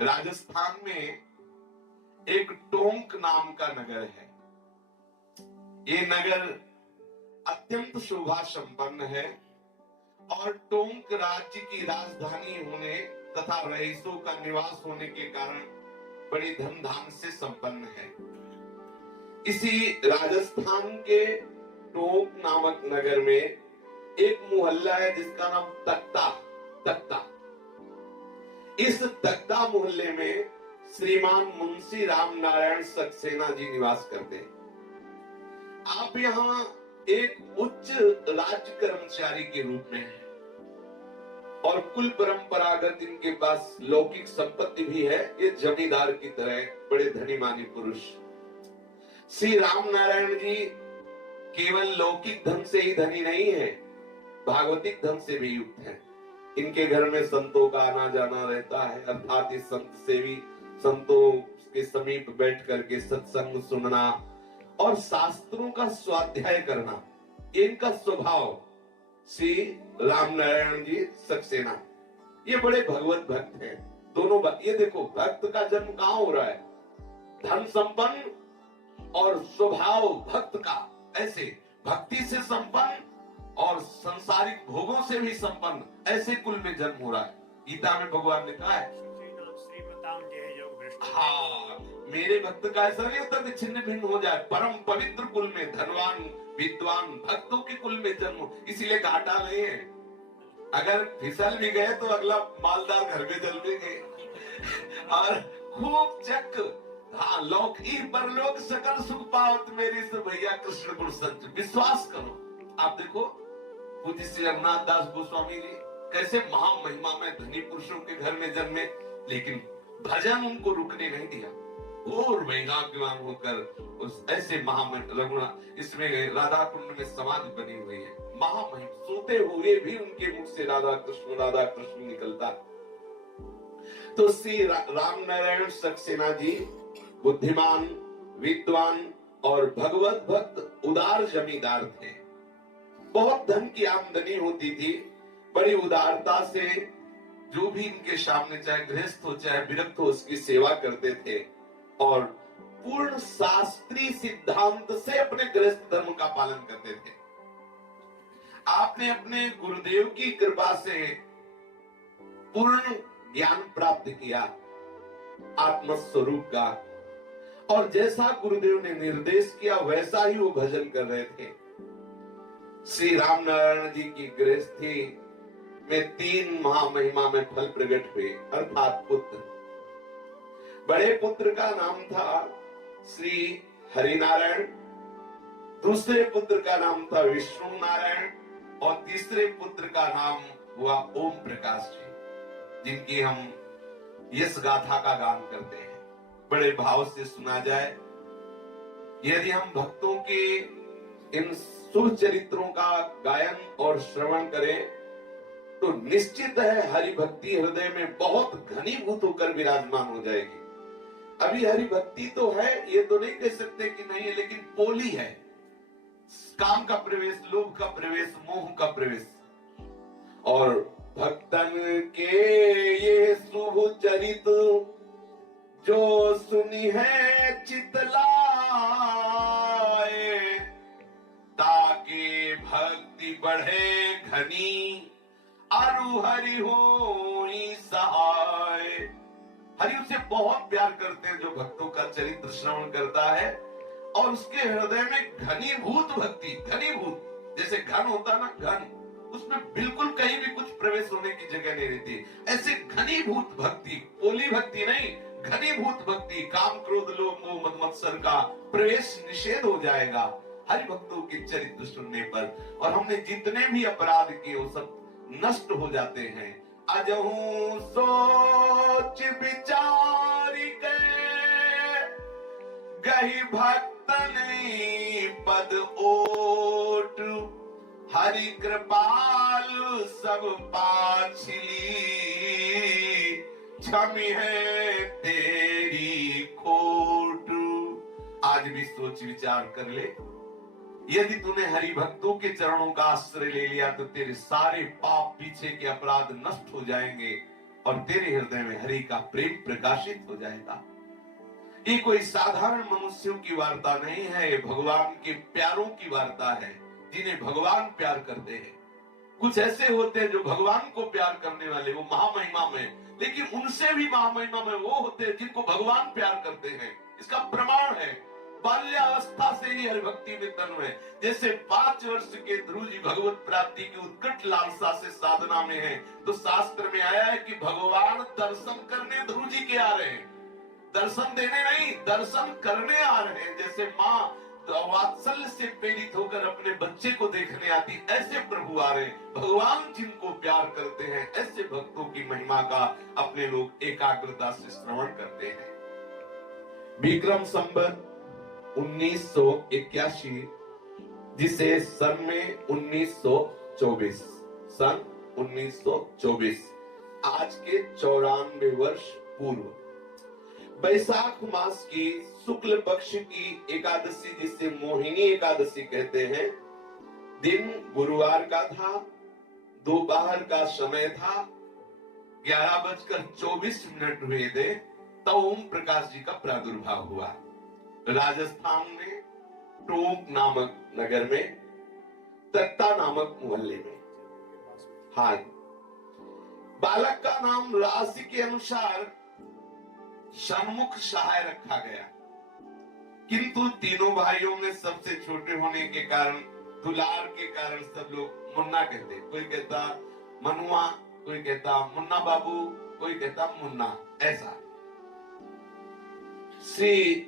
राजस्थान में एक टोंक नाम का नगर है। ये नगर अत्यंत शोभा संपन्न है और टोंक राज्य की राजधानी होने तथा रईसों का निवास होने के कारण बड़ी धूमधाम से संपन्न है। इसी राजस्थान के टोंक नामक नगर में एक मोहल्ला है जिसका नाम तख्ता। इस तख्ता मोहल्ले में श्रीमान मुंशी राम नारायण सक्सेना जी निवास करते हैं। आप यहाँ एक उच्च राज्य कर्मचारी के रूप में हैं और कुल परंपरागत इनके पास लौकिक संपत्ति भी है। ये जमींदार की तरह बड़े धनी मानी पुरुष। श्री राम नारायण जी केवल लौकिक धन से ही धनी नहीं है, भागवतिक धन से भी युक्त है। इनके घर में संतों का आना जाना रहता है, अर्थात इस संत सेवी संतों के समीप बैठ करके सत्संग सुनना और शास्त्रों का स्वाध्याय करना, इनका स्वभाव। श्री राम नारायण जी सक्सेना ये बड़े भगवत भक्त हैं। दोनों ये देखो, भक्त का जन्म कहां हो रहा है? धन संपन्न और स्वभाव भक्त का, ऐसे भक्ति से संपन्न और संसारिक भोगों से भी संपन्न, ऐसे कुल में जन्म हो रहा है। गीता में भगवान ने कहा है, हाँ, मेरे भक्त का ऐसा नहीं होता कि छिन्न भिन्न हो जाए। परम पवित्र कुल में धनवान विद्वान भक्तों के कुल में जन्म, इसीलिए घाटा नहीं है। अगर फिसल भी गए तो अगला मालदार घर में जल भी गए और खूब चक, हाँ, लौकिक परलोक सकल सुख पावत मेरी से भैया कृष्ण गुण संच। विश्वास करो। आप देखो पूज्य श्री रघुनाथ दास गोस्वामी जी कैसे महामहिमा में धनी पुरुषों के घर में जन्मे, लेकिन भजन उनको रुकने नहीं दिया। और वैराग्यवान होकर उस ऐसे रघुनाथ, इसमें राधा कुंड में समाधि बनी हुई है। महामहिम, सोते हुए भी उनके मुख से राधा कृष्ण निकलता। तो श्री राम नारायण सक्सेना जी बुद्धिमान विद्वान और भगवत भक्त उदार जमींदार थे। बहुत धन की आमदनी होती थी। बड़ी उदारता से जो भी इनके सामने, चाहे गृहस्थ हो चाहे विरक्त हो, उसकी सेवा करते थे और पूर्ण शास्त्रीय सिद्धांत से अपने गृहस्थ धर्म का पालन करते थे। आपने अपने गुरुदेव की कृपा से पूर्ण ज्ञान प्राप्त किया आत्मस्वरूप का, और जैसा गुरुदेव ने निर्देश किया वैसा ही वो भजन कर रहे थे। श्री राम नारायण जी की गृहस्थी में 3 महामहिमा में फल प्रकट हुए, अर्थात पुत्र। बड़े पुत्र का नाम था श्री हरिनारायण, दूसरे पुत्र का नाम था विष्णु नारायण और तीसरे पुत्र का नाम हुआ ओम प्रकाश जी, जिनकी हम यश गाथा का गान करते हैं। बड़े भाव से सुना जाए। यदि हम भक्तों के इन शुभ चरित्रों का गायन और श्रवण करें तो निश्चित है हरि भक्ति हृदय में बहुत घनीभूत होकर विराजमान हो जाएगी। अभी हरि भक्ति तो है, ये तो नहीं कह सकते कि नहीं है, लेकिन पोली है। काम का प्रवेश, लोभ का प्रवेश, मोह का प्रवेश। और भक्तन के ये शुभ चरित जो सुनी है चितलाए, ताकि भक्ति बढ़े घनी अरु हरि होई सहाय। हरि उसे बहुत प्यार करते हैं जो भक्तों का चरित्र श्रवण करता है और उसके हृदय में घनीभूत भक्ति, घनीभूत जैसे घन होता ना, घन, उसमें बिल्कुल कहीं भी कुछ प्रवेश होने की जगह नहीं रहती। ऐसे घनीभूत भक्ति, पोली भक्ति नहीं, घनीभूत भक्ति, काम क्रोध लोभ मोह मद मत्सर का प्रवेश निषेध हो जाएगा हरि भक्तों के चरित्र सुनने पर। और हमने जितने भी अपराध किए वो सब नष्ट हो जाते हैं। अजहू सोच विचार के गही भक्तन पद ओट, हरि कृपाल सब पाछली, क्षमी है तेरी खोट। आज भी सोच विचार कर ले, यदि तूने हरि भक्तों के चरणों का आश्रय ले लिया तो तेरे सारे पाप पीछे के अपराध नष्ट हो जाएंगे और तेरे हृदय में हरि का प्रेम प्रकाशित हो जाएगा। ये कोई साधारण मनुष्यों की वार्ता नहीं है, ये भगवान के प्यारों की वार्ता है, जिन्हें भगवान प्यार करते हैं। कुछ ऐसे होते हैं जो भगवान को प्यार करने वाले, वो महामहिमा में, लेकिन उनसे भी महामहिमा में वो होते हैं जिनको भगवान प्यार करते हैं। इसका प्रमाण है बाल्यावस्था से ही हरिभक्ति में तन्मय है। जैसे 5 वर्ष के ध्रुव जी भगवत प्राप्ति की उत्कट लालसा से साधना में है, तो शास्त्र में आया है कि भगवान दर्शन करने ध्रुव जी के आ रहे हैं, दर्शन देने नहीं, दर्शन करने आ रहे हैं। जैसे माँ वात्सल्य से प्रेरित होकर अपने बच्चे को देखने आती, ऐसे प्रभु आ रहे हैं। भगवान जिनको प्यार करते हैं, ऐसे भक्तों की महिमा का अपने लोग एकाग्रता से श्रवण करते हैं। विक्रम संवत 1981, जिसे सन में 1924, सन 1924, आज के 94 वर्ष पूर्व वैशाख मास की शुक्ल पक्ष की एकादशी, जिसे मोहिनी एकादशी कहते हैं, दिन गुरुवार का था, दोपहर का समय था, 11:24 हुए थे, तब ओम प्रकाश जी का प्रादुर्भाव हुआ। राजस्थान में टोंक नामक नगर में, तख्ता नामक मोहल्ले में। हाँ, बालक का नाम राशि के अनुसार सन्मुख सहाय रखा गया, किंतु तीनों भाइयों में सबसे छोटे होने के कारण, दुलार के कारण सब लोग मुन्ना कहते। कोई कहता मनुआ, कोई कहता मुन्ना बाबू, कोई कहता मुन्ना। ऐसा श्री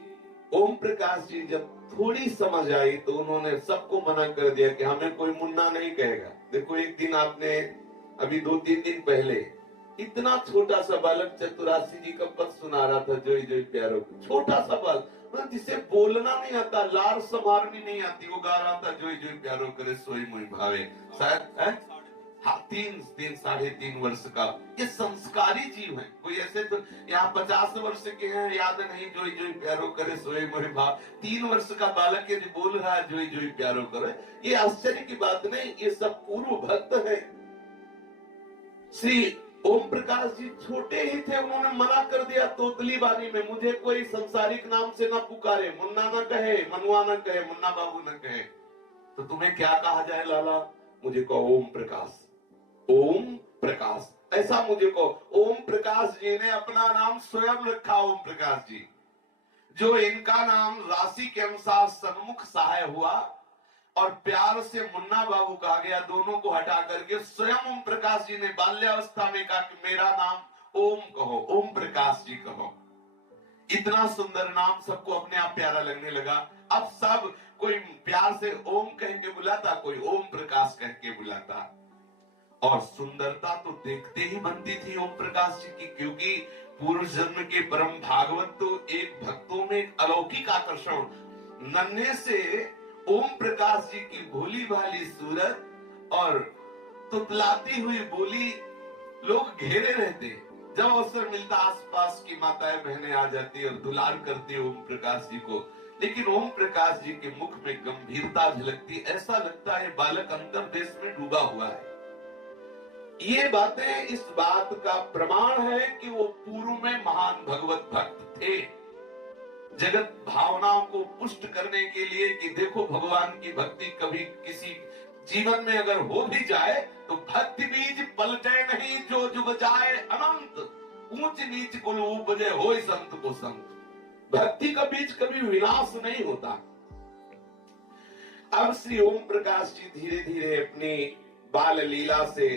ओम प्रकाश जी जब थोड़ी समझ आई तो उन्होंने सबको मना कर दिया कि हमें कोई मुन्ना नहीं कहेगा। देखो, एक दिन आपने अभी 2-3 दिन पहले इतना छोटा सा बालक चतुरासी जी का पद सुना रहा था, जोई जोई प्यारो। छोटा सा बालक, मतलब जिसे बोलना नहीं आता, लार संभारनी नहीं आती, वो गा रहा था जोई जोई प्यारो करे सोई मोई भावे। शायद हाँ, 3-3.5 वर्ष का। ये संस्कारी जीव है। कोई ऐसे तो यहाँ 50 वर्ष के हैं, याद नहीं जोई जोई प्यारो करे सोई मोई भाव। 3 वर्ष का बालक यदि बोल रहा है जोई जोई प्यारो करे, ये आश्चर्य की बात नहीं, ये सब पूर्व भक्त है। श्री ओम प्रकाश जी छोटे ही थे, उन्होंने मना कर दिया तोतली बानी में, मुझे कोई संसारिक नाम से न पुकारे, मुन्ना न कहे, मनुआ न कहे, मुन्ना बाबू न कहे, तो तुम्हें क्या कहा जाए लाला? मुझे कहो ओम प्रकाश, ओम प्रकाश, ऐसा मुझे कहो। ओम प्रकाश जी ने अपना नाम स्वयं रखा, ओम प्रकाश जी। जो इनका नाम राशि के अनुसार सन्मुख सहाय हुआ और प्यार से मुन्ना बाबू कहा गया, दोनों को हटा करके स्वयं ओम प्रकाश जी ने बाल्यावस्था में कहा कि मेरा नाम ओम कहो, ओम प्रकाश जी कहो। इतना सुंदर नाम सबको अपने आप प्यारा लगने लगा। अब सब कोई प्यार से ओम कह के बुलाता, कोई ओम प्रकाश कह के बुलाता। और सुंदरता तो देखते ही बनती थी ओम प्रकाश जी की, क्योंकि पूर्व जन्म के परम भागवत तो एक भक्तों में एक अलौकिक आकर्षण। नन्हे से ओम प्रकाश जी की भोली भाली सूरत और तुतलाती हुई बोली लोग घेरे रहते। जब अवसर मिलता आसपास की माताएं बहनें आ जाती और दुलार करती ओम प्रकाश जी को, लेकिन ओम प्रकाश जी के मुख में गंभीरता झलकती, ऐसा लगता है बालक अंतर्देश में डूबा हुआ है। ये बातें इस बात का प्रमाण है कि वो पूर्व में महान भगवत भक्त थे। जगत भावनाओं को पुष्ट करने के लिए कि देखो भगवान की भक्ति कभी किसी जीवन में अगर हो भी जाए तो भक्ति बीज पलटे नहीं, जो जुग जाए अनंत, ऊंच नीच को उपजे होय संत को संत। भक्ति का बीज कभी विनाश नहीं होता। अब श्री ओम प्रकाश जी धीरे धीरे अपनी बाल लीला से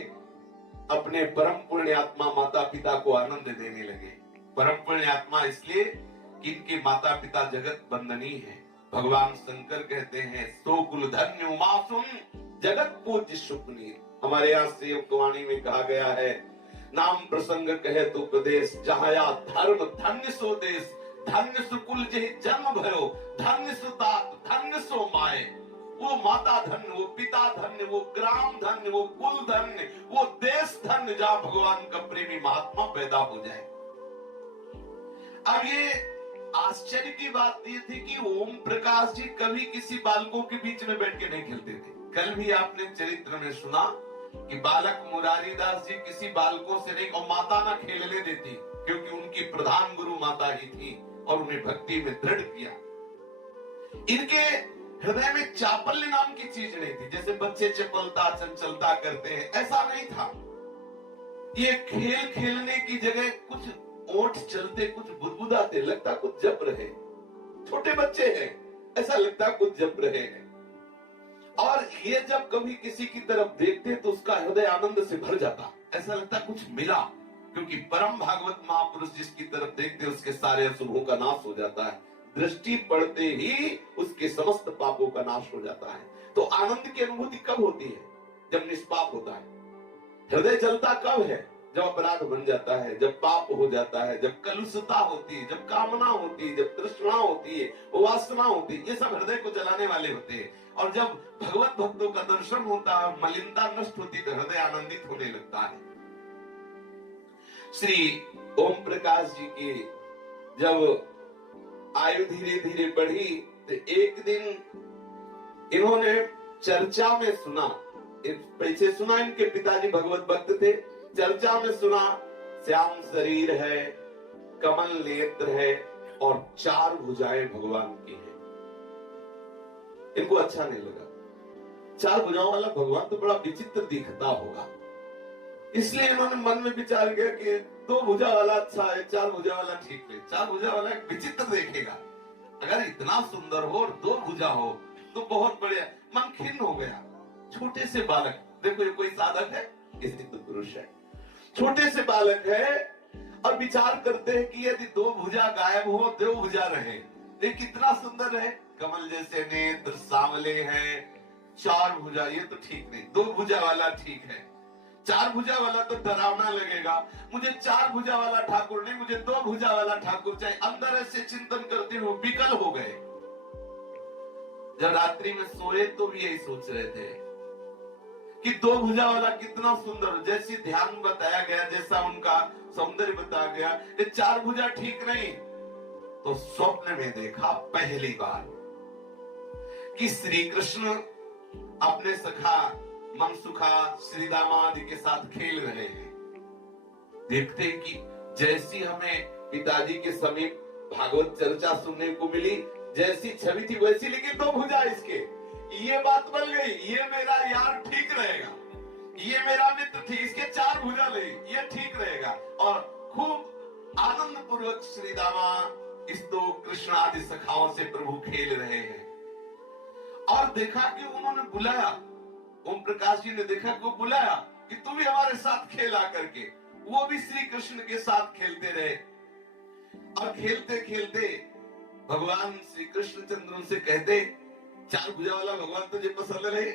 अपने परम पुण्य आत्मा माता पिता को आनंद देने लगे। परम पुण्य आत्मा इसलिए कि इनके माता पिता जगत बंदनीय है। भगवान शंकर कहते हैं सो कुल धन्य उमा सुन जगत पूज्य सुपनीर। हमारे यहाँ सेवकवाणी में कहा गया है, नाम प्रसंग कहे तो प्रदेश, जहाँ या धर्म धन्य सो देश, धन्य सुकुल जहि जन्म भयो, धन्य सुतात धन्य सो माए। वो माता धन्य, वो पिता धन्य, वो ग्राम धन्य, वो कुल धन्य, वो देश धन्य, जहाँ भगवान का प्रेमी महात्मा पैदा हो जाए। अब ये आश्चर्य की बात ये थी कि ओम प्रकाश जी कभी किसी बालकों के बीच में बैठ के नहीं खेलते थे। कल भी आपने चरित्र में सुना कि बालक मुरारी दास जी किसी बालकों से नहीं, और माता ना खेलने देती, क्योंकि उनकी प्रधान गुरु माता ही थी और उन्हें भक्ति में दृढ़ किया। इनके हृदय में चापल्य नाम की चीज नहीं थी, जैसे बच्चे चपलता चंचलता करते हैं, ऐसा नहीं था। ये खेल खेलने की जगह कुछ ओंठ चलते, कुछ बुदबुदाते, लगता कुछ जप रहे, छोटे बच्चे हैं, ऐसा लगता कुछ जप रहे हैं। और ये जब कभी किसी की तरफ देखते तो उसका हृदय आनंद से भर जाता, ऐसा लगता कुछ मिला, क्योंकि परम भागवत महापुरुष जिसकी तरफ देखते उसके सारे अशुभों का नाश हो जाता है, दृष्टि पड़ते ही उसके समस्त पापों का नाश हो जाता है। तो आनंद की अनुभूति कब होती है? जब निष्पाप होता है। हृदय जलता कब है? जब अपराध बन जाता है, जब पाप हो जाता है, जब कलुषता होती है, जब कामना होती है, जब तृष्णा होती है, वासना होती है, ये सब हृदय को जलाने वाले होते हैं। और जब भगवत भक्तों का दर्शन होता है, मलिनता नष्ट होती, तो हृदय आनंदित होने लगता है। श्री ओम प्रकाश जी की जब आयु धीरे धीरे बढ़ी तो एक दिन इन्होंने चर्चा में सुना, पीछे सुना, इनके पिताजी भगवत भक्त थे, चर्चा में सुना श्याम शरीर है, कमल नेत्र है और 4 भुजाएं भगवान की हैं। इनको अच्छा नहीं लगा, 4 भुजाओं वाला भगवान तो बड़ा विचित्र दिखता होगा, इसलिए इन्होंने मन में विचार किया कि 2 भुजा वाला अच्छा है, 4 भुजा वाला ठीक है। 4 भुजा वाला विचित्र देखेगा, अगर इतना सुंदर हो और 2 भुजा हो तो बहुत बढ़िया। मन खिन्न हो गया। छोटे से बालक, देखो ये कोई साधक है, किसी तो पुरुष है, छोटे से बालक है और विचार करते हैं कि यदि 2 भुजा गायब हो, 2 भुजा रहे, ये कितना सुंदर है, कमल जैसे नेत्र, सांवले हैं, 4 भुजा, ये तो ठीक नहीं, 2 भुजा वाला ठीक है। 4 भुजा वाला तो डरावना लगेगा, मुझे 4 भुजा वाला ठाकुर नहीं, मुझे 2 भुजा वाला ठाकुर चाहिए। अंदर ऐसे चिंतन करते हुए विकल हो गए। जब रात्रि में सोए तो भी यही सोच रहे थे कि 2 भुजा वाला कितना सुंदर, जैसी ध्यान बताया गया, जैसा उनका सौंदर्य बताया गया, ये 4 भुजा ठीक नहीं। तो स्वप्न में देखा पहली बार कि श्री कृष्ण अपने सखा मनसुखा श्री दामादि के साथ खेल रहे हैं। देखते हैं कि जैसी हमें पिताजी के समीप भागवत चर्चा सुनने को मिली, जैसी छवि थी वैसी, लेकिन 2 भुजा इसके, ये बात बन गई, ये मेरा यार ठीक रहेगा, ये मेरा मित्र ठीक, इसके 4 भुजा ले, ये ठीक रहेगा। और खूब आनंद पूर्वक श्री दामा इस 2 कृष्ण आदि सखाओं से प्रभु खेल रहे हैं। और देखा कि उन्होंने बुलाया, ओम प्रकाश जी ने देखा को बुलाया कि तू भी हमारे साथ खेला करके। वो भी श्री कृष्ण के साथ खेलते रहे और खेलते खेलते भगवान श्री कृष्ण चंद्र उनसे कहते, 4 भुजा वाला भगवान तुझे पसंद रहे,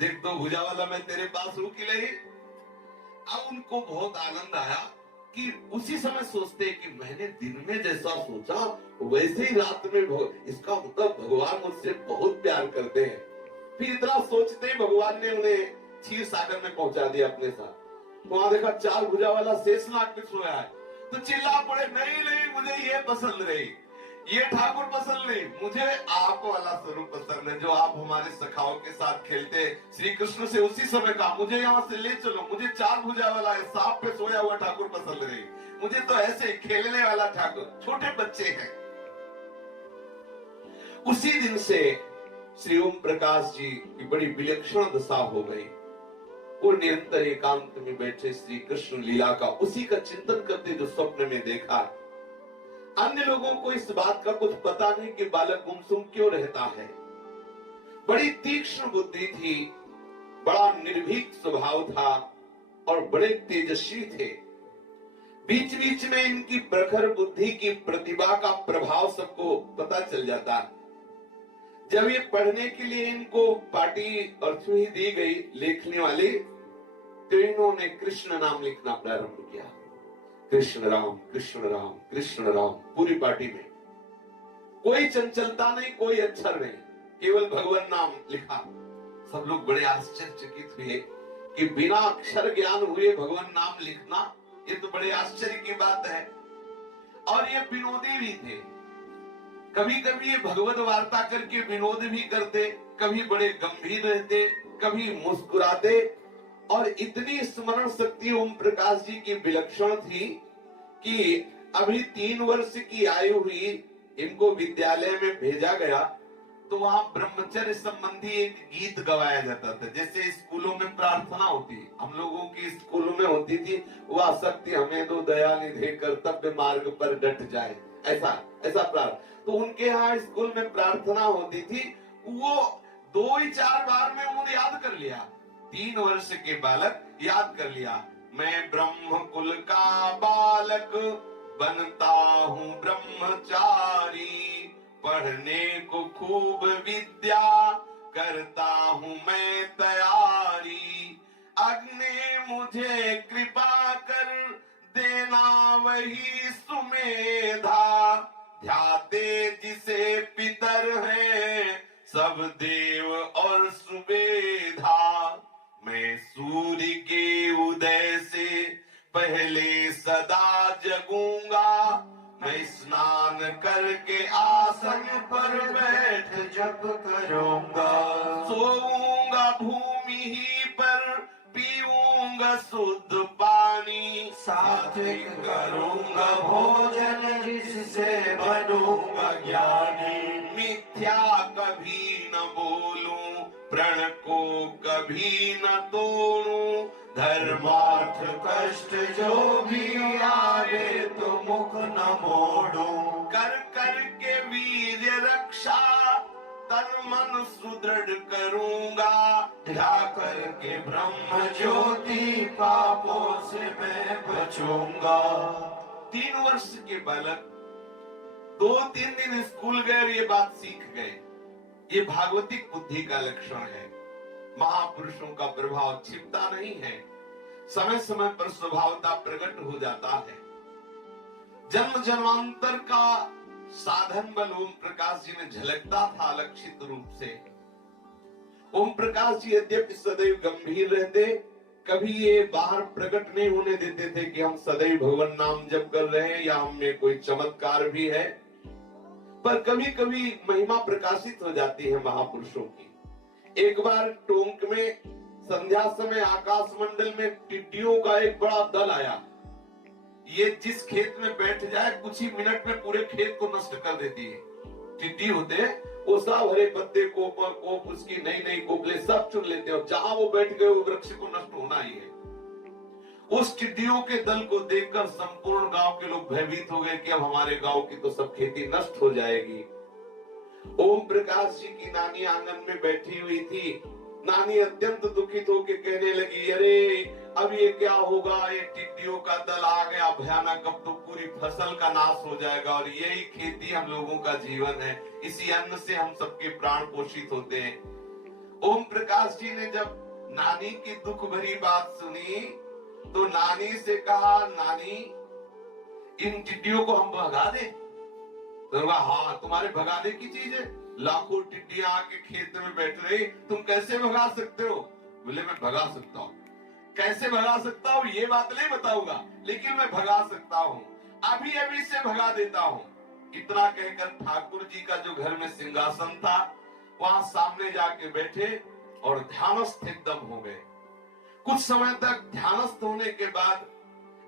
देख 2 भुजा वाला मैं तेरे पास हूं कि नहीं। अब उनको बहुत आनंद आया कि उसी समय सोचते कि मैंने दिन में जैसा सोचा वैसे ही रात में इसका मतलब भगवान मुझसे बहुत प्यार करते हैं। फिर इतना सोचते भगवान ने उन्हें क्षीर सागर में पहुंचा दिया अपने साथ। वहां देखा 4 भुजा वाला शेषनाग पे सोया है, तो चिल्ला पड़े, नहीं नहीं मुझे ये पसंद नहीं, ये ठाकुर पसंद नहीं, मुझे आप वाला स्वरूप पसंद है जो आप हमारे सखाओं के साथ खेलते। श्री कृष्ण से उसी समय कहा, मुझे यहाँ से ले चलो, मुझे 4 भुजा वाला है, सांप पे सोया हुआ ठाकुर पसंद नहीं, मुझे तो ऐसे खेलने वाला ठाकुर। छोटे बच्चे हैं। उसी दिन से श्री ओम प्रकाश जी की बड़ी विलक्षण दशा हो गई। वो निरंतर एकांत में बैठे श्री कृष्ण लीला का उसी का चिंतन करते जो स्वप्न में देखा। अन्य लोगों को इस बात का कुछ पता नहीं कि बालक गुमसुम क्यों रहता है। बड़ी तीक्ष्ण बुद्धि थी, बड़ा निर्भीक स्वभाव था और बड़े तेजस्वी थे। बीच बीच में इनकी प्रखर बुद्धि की प्रतिभा का प्रभाव सबको पता चल जाता। जब ये पढ़ने के लिए इनको पाटी और सुई दी गई लिखने वाली, तो इन्होंने कृष्ण नाम लिखना प्रारंभ किया। कृष्ण राम कृष्ण राम कृष्ण राम, पूरी पार्टी में कोई चंचलता नहीं, कोई अक्षर नहीं, केवल भगवान नाम लिखा। सब लोग बड़े आश्चर्यचकित हुए कि बिना अक्षर ज्ञान हुए भगवान नाम लिखना, ये तो बड़े आश्चर्य की बात है। और ये विनोदी भी थे, कभी कभी ये भगवत वार्ता करके विनोद भी करते, कभी बड़े गंभीर रहते, कभी मुस्कुराते और इतनी स्मरण शक्ति ओम प्रकाश जी की विलक्षण थी कि अभी 3 वर्ष की आयु हुई, इनको विद्यालय में भेजा गया तो वहां ब्रह्मचर्य संबंधी एक गीत गवाया जाता था। जैसे स्कूलों में प्रार्थना होती, हम लोगों की स्कूलों में होती थी, वह शक्ति हमें दो दया निधे कर्तव्य मार्ग पर डट जाए, ऐसा ऐसा प्रार्थना। तो उनके यहाँ स्कूल में प्रार्थना होती थी, वो 2 ही 4 बार में उन्होंने याद कर लिया। 3 वर्ष के बालक याद कर लिया, मैं ब्रह्म कुल का बालक बनता हूँ ब्रह्मचारी, पढ़ने को खूब विद्या करता हूँ मैं तैयारी, अग्नि मुझे कृपा कर देना वही सुमेधा, ध्याते जिसे पितर हैं सब देव और सुबेधा, मैं सूर्य के उदय से पहले सदा जगूंगा, मैं स्नान करके आसन पर बैठ जप करूंगा, सोऊंगा भूमि ही पर पीऊंगा शुद्ध पानी, सात्विक करूंगा भोजन जिससे बनूंगा ज्ञानी, मिथ्या कभी न बोलूं प्रण को कभी न तोड़ूं, धर्मार्थ कष्ट जो भी आवे तो मुख न मोड़ूं, कर कर के वीर रक्षा तन मन सुदृढ़ करूंगा, ध्या करके ब्रह्म ज्योति पापों से मैं बचूंगा। 3 वर्ष के बालक 2-3 दिन स्कूल गए और ये बात सीख गए। ये भागवतिक बुद्धि का लक्षण है। महापुरुषों का प्रभाव छिपता नहीं है, समय समय पर स्वभावता प्रकट हो जाता है। जन्म जन्मांतर का साधन बल ओम प्रकाश जी में झलकता था लक्षित रूप से। ओम प्रकाश जी यद्यपि सदैव गंभीर रहते, कभी ये बाहर प्रकट नहीं होने देते थे कि हम सदैव भगवान नाम जप कर रहे हैं या हम में कोई चमत्कार भी है, पर कभी कभी महिमा प्रकाशित हो जाती है महापुरुषों की। एक बार टोंक में संध्या समय आकाश मंडल में टिड्डियों का एक बड़ा दल आया। ये जिस खेत में बैठ जाए कुछ ही मिनट में पूरे खेत को नष्ट कर देती है। टिड्डी होते वो सब हरे पत्ते कोप उसकी नई नई कोपले सब चुन लेते हैं और जहां वो बैठ गए वो वृक्ष को नष्ट होना ही है। उस टिड्डियों के दल को देखकर संपूर्ण गांव के लोग भयभीत हो गए कि अब हमारे गांव की तो सब खेती नष्ट हो जाएगी। ओम प्रकाश जी की नानी आंगन में बैठी हुई थी। नानी अत्यंत दुखित होकर कहने लगी, अरे अब ये क्या होगा, ये टिड्डियों का दल आ गया भयानक, अब तो पूरी फसल का नाश हो जाएगा और यही खेती हम लोगों का जीवन है, इसी अन्न से हम सबके प्राण पोषित होते हैं। ओम प्रकाश जी ने जब नानी की दुख भरी बात सुनी तो नानी से कहा, नानी इन टिड्डियों को हम भगा दें? तो हाँ, तुम्हारे भगाने की चीज है, लाखों टिड्डियां आके खेत में बैठ रही, तुम कैसे भगा सकते हो? बोले मैं भगा सकता हूँ। कैसे भगा सकता हूँ ये बात नहीं बताऊंगा, लेकिन मैं भगा सकता हूँ, अभी अभी से भगा देता हूँ। इतना कहकर ठाकुर जी का जो घर में सिंहासन था वहां सामने जाके बैठे और ध्यानस्थ एकदम हो गए। कुछ समय तक ध्यानस्थ होने के बाद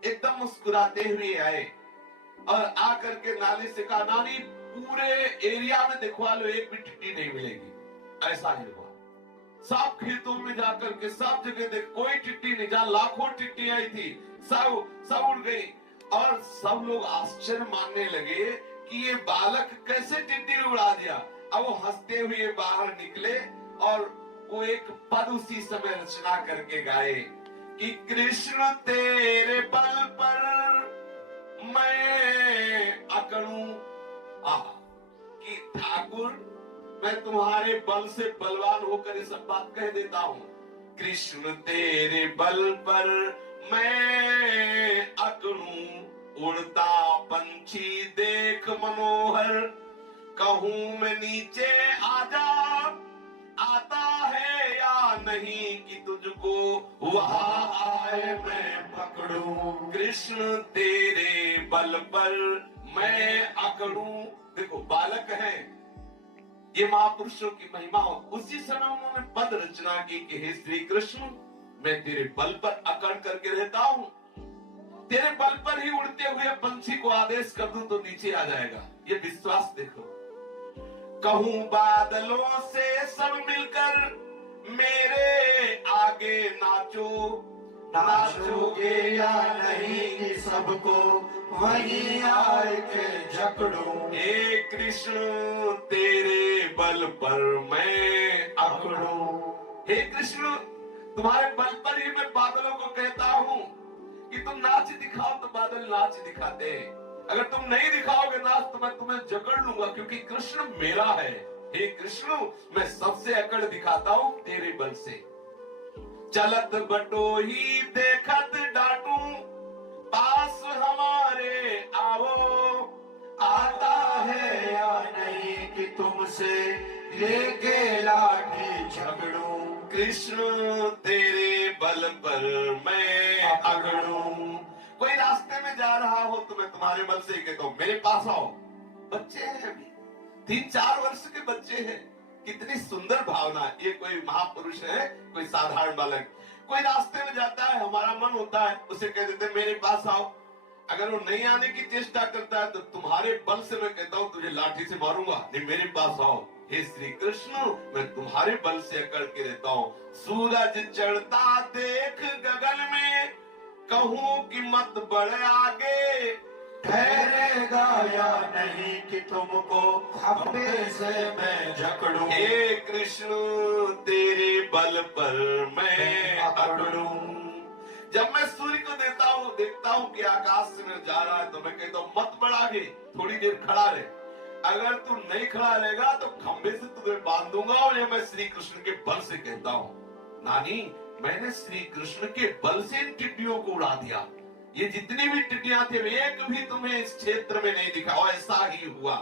एकदम मुस्कुराते हुए आए और आकर के नानी से कहा, नानी पूरे एरिया में दिखवा लो, एक भी टिड्डी नहीं मिलेगी। ऐसा ही हुआ। सब खेतों में जाकर के सब जगह देख, कोई टिड्डी नहीं, जहां लाखों टिड्डी आई थी सब उड़ गई। और सब लोग आश्चर्य मानने लगे कि ये बालक कैसे टिड्डी उड़ा दिया। अब वो हंसते हुए बाहर निकले और वो एक पद उसी समय रचना करके गाए कि कृष्ण तेरे बल पर मैं अकड़ूं, कि ठाकुर मैं तुम्हारे बल से बलवान होकर ये सब बात कह देता हूं। कृष्ण तेरे बल पर मैं अकड़ूं, उड़ता पंछी देख मनोहर, कहूं मैं नीचे आजा, आता है या नहीं कि तुझको वहां आए मैं पकड़ूं। कृष्ण तेरे बल पर मैं अकड़ूं। देखो बालक है, ये महापुरुषों की महिमा हो। उसी समय उन्होंने पद रचना की कि हे श्री कृष्ण मैं तेरे बल पर अकड़ करके रहता हूं, तेरे बल पर ही उड़ते हुए पंछी को आदेश कर दूं तो नीचे आ जाएगा। ये विश्वास देखो। कहूं बादलों से सब मिलकर मेरे आगे नाचो, नाचोगे या नहीं कि सबको वहीं आए के जकड़ो। हे कृष्ण तेरे बल पर मैं अकड़ूं। हे कृष्ण तुम्हारे बल पर ही मैं बादलों को कहता हूं कि तुम नाच दिखाओ तो बादल नाच दिखाते हैं। अगर तुम नहीं दिखाओगे नाच तो मैं तुम्हें जकड़ लूंगा, क्योंकि कृष्ण मेरा है। हे कृष्ण मैं सबसे अकड़ दिखाता हूं तेरे बल से। चलत बटोही देखत डांटू, पास हमारे आओ, आता है या नहीं कि तुमसे लेके लाठी झगड़ूं। कृष्ण तेरे बल पर मैं अकड़ूं। कोई रास्ते में जा रहा हो तो मैं तुम्हारे बल से ही कहता हूं मेरे पास आओ। बच्चे हैं अभी 3-4 वर्ष के बच्चे हैं, कितनी सुंदर भावना। ये कोई महापुरुष है, कोई साधारण बालक। कोई रास्ते में जाता है, हमारा मन होता है उसे कह देते मेरे पास आओ। अगर वो नहीं आने की चेष्टा करता है तो तुम्हारे बल से मैं कहता हूं तुझे लाठी से मारूंगा, नहीं मेरे पास आओ। हे श्री कृष्ण मैं तुम्हारे बल से अकड़ के रहता हूं। सूरज चढ़ता देख गगन में, कहूं कि मत बढ़ आगे, ठहरेगा या नहीं कि तुमको खंबे से मैं जकड़ूं। हे कृष्ण तेरे बल पर मैं अकड़ूं। जब मैं सूर्य को देखता हूं कि आकाश से मैं जा रहा है तो मैं कहता हूं मत बढ़ आगे, थोड़ी देर खड़ा रहे। अगर तू नहीं खड़ा रहेगा तो खंबे से तुझे बांध दूंगा। और ये मैं श्री कृष्ण के बल से कहता हूं। नानी मैंने श्री कृष्ण के बल से इन टिड्डियों को उड़ा दिया। ये जितनी भी टिड्डियां थे एक भी तुम्हें इस क्षेत्र में नहीं दिखा। और ऐसा ही हुआ।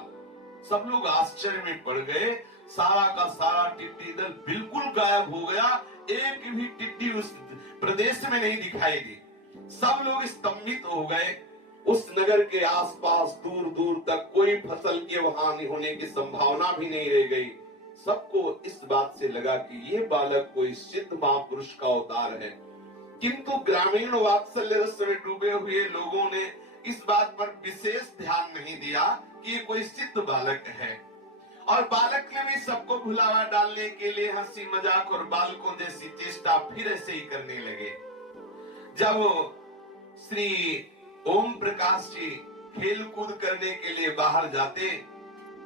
सब लोग आश्चर्य में पड़ गए। सारा का सारा टिड्डी दल बिल्कुल गायब हो गया। एक भी टिड्डी उस प्रदेश में नहीं दिखाई दी। सब लोग स्तंभित हो गए। उस नगर के आसपास दूर दूर तक कोई फसल के हानि होने की संभावना भी नहीं रह गई। सबको इस बात से लगा कि ये बालक कोई सिद्ध महापुरुष का अवतार है। किंतु ग्रामीण वात्सल्य रस में डूबे हुए लोगों ने इस बात पर विशेष ध्यान नहीं दिया कि ये कोई सिद्ध बालक है। और बालक ने भी सबको भुलावा डालने के लिए हंसी मजाक और बालकों जैसी चेष्टा फिर ऐसे ही करने लगे। जब श्री ओम प्रकाश जी खेल कूद करने के लिए बाहर जाते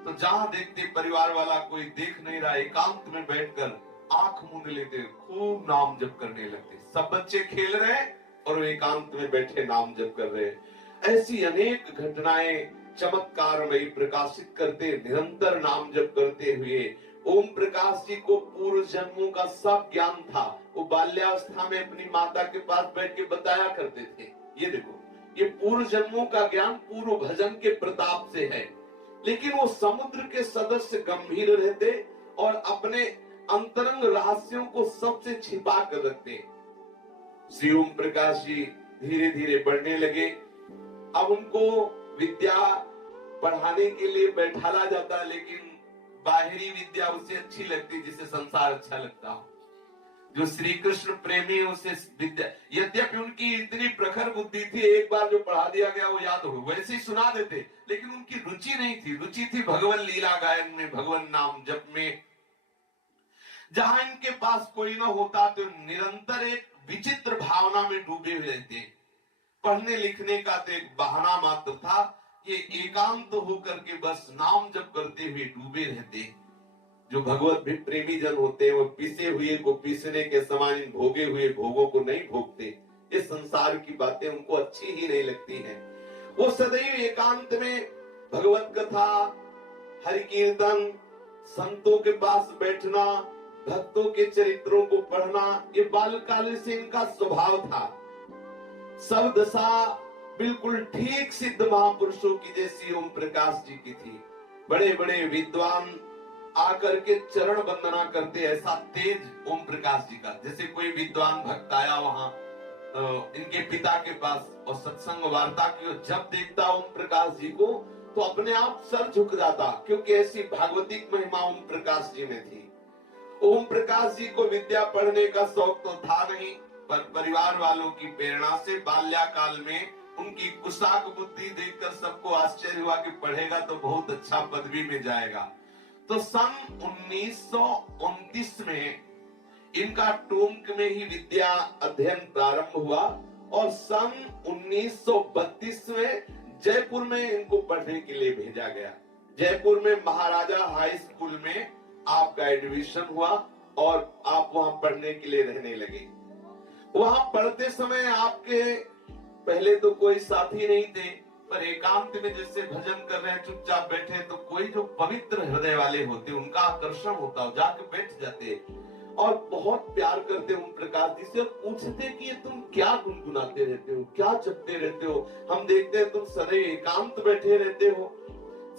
तो जहां देखते परिवार वाला कोई देख नहीं रहा, एकांत में बैठकर आंख मूंद लेते, खूब नाम जप करने लगते। सब बच्चे खेल रहे और वो एकांत में बैठे नाम जप कर रहे। ऐसी अनेक घटनाएं चमत्कार में प्रकाशित करते, निरंतर नाम जप करते हुए ओम प्रकाश जी को पूर्व जन्मों का सब ज्ञान था। वो बाल्यावस्था में अपनी माता के पास बैठ के बताया करते थे। ये देखो ये पूर्व जन्मों का ज्ञान पूर्व भजन के प्रताप से है। लेकिन वो समुद्र के सदस्य गंभीर रहते और अपने अंतरंग रहस्यों को सबसे छिपा कर रखते। श्री ओम प्रकाश जी धीरे धीरे बढ़ने लगे। अब उनको विद्या पढ़ाने के लिए बैठाला जाता, लेकिन बाहरी विद्या उसे अच्छी लगती जिसे संसार अच्छा लगता हो। जो श्री कृष्ण प्रेमी है उसे विद्या, यद्यपि उनकी इतनी प्रखर बुद्धि थी, एक बार जो पढ़ा दिया गया वो याद हो वैसे ही सुना देते, लेकिन उनकी रुचि नहीं थी। रुचि थी भगवान लीला गायन में, भगवान नाम जप में। जहां इनके पास कोई न होता तो निरंतर एक विचित्र भावना में डूबे हुए रहते। पढ़ने लिखने का तो एक बहाना मात्र था। ये एकांत होकर के बस नाम जप करते हुए डूबे रहते। जो भगवत भी प्रेमी जन होते हैं वो पीसे हुए को पीसने के समान इन भोगे हुए भोगों को नहीं भोगते। ये संसार की बातें उनको अच्छी ही नहीं लगती हैं। वो सदैव एकांत में भगवत कथा, हरि कीर्तन, संतों के पास बैठना, भक्तों के चरित्रों को पढ़ना, ये बाल्यकाल से इनका स्वभाव था। सब दशा बिल्कुल ठीक सिद्ध महापुरुषों की जैसी ओम प्रकाश जी की थी। बड़े बड़े विद्वान आकर के चरण वंदना करते, ऐसा तेज ओम प्रकाश जी का। जैसे कोई विद्वान भक्त आया वहां इनके पिता के पास और सत्संग वार्ता की, और जब देखता ओम प्रकाश जी को तो अपने आप सर झुक जाता, क्योंकि ऐसी भागवतिक महिमा ओम प्रकाश जी में थी। ओम प्रकाश जी को विद्या पढ़ने का शौक तो था नहीं, परिवार वालों की प्रेरणा से बाल्याकाल में उनकी कुशाक बुद्धि देखकर सबको आश्चर्य हुआ कि पढ़ेगा तो बहुत अच्छा पदवी में जाएगा। तो सन 1929 में इनका टोंक में ही विद्या अध्ययन प्रारंभ हुआ और सन 1932 में जयपुर में इनको पढ़ने के लिए भेजा गया। जयपुर में महाराजा हाई स्कूल में आपका एडमिशन हुआ और आप वहां पढ़ने के लिए रहने लगे। वहां पढ़ते समय आपके पहले तो कोई साथी नहीं थे, पर एकांत में जैसे भजन कर रहे हैं चुपचाप बैठे तो कोई जो पवित्र हृदय वाले होते उनका आकर्षण होता, जाके बैठ जाते और बहुत प्यार करते ओम प्रकाश जी से और पूछते कि ये तुम क्या गुनगुनाते रहते हो, क्या जपते रहते हो। हम देखते हैं तुम सदैव एकांत बैठे रहते हो।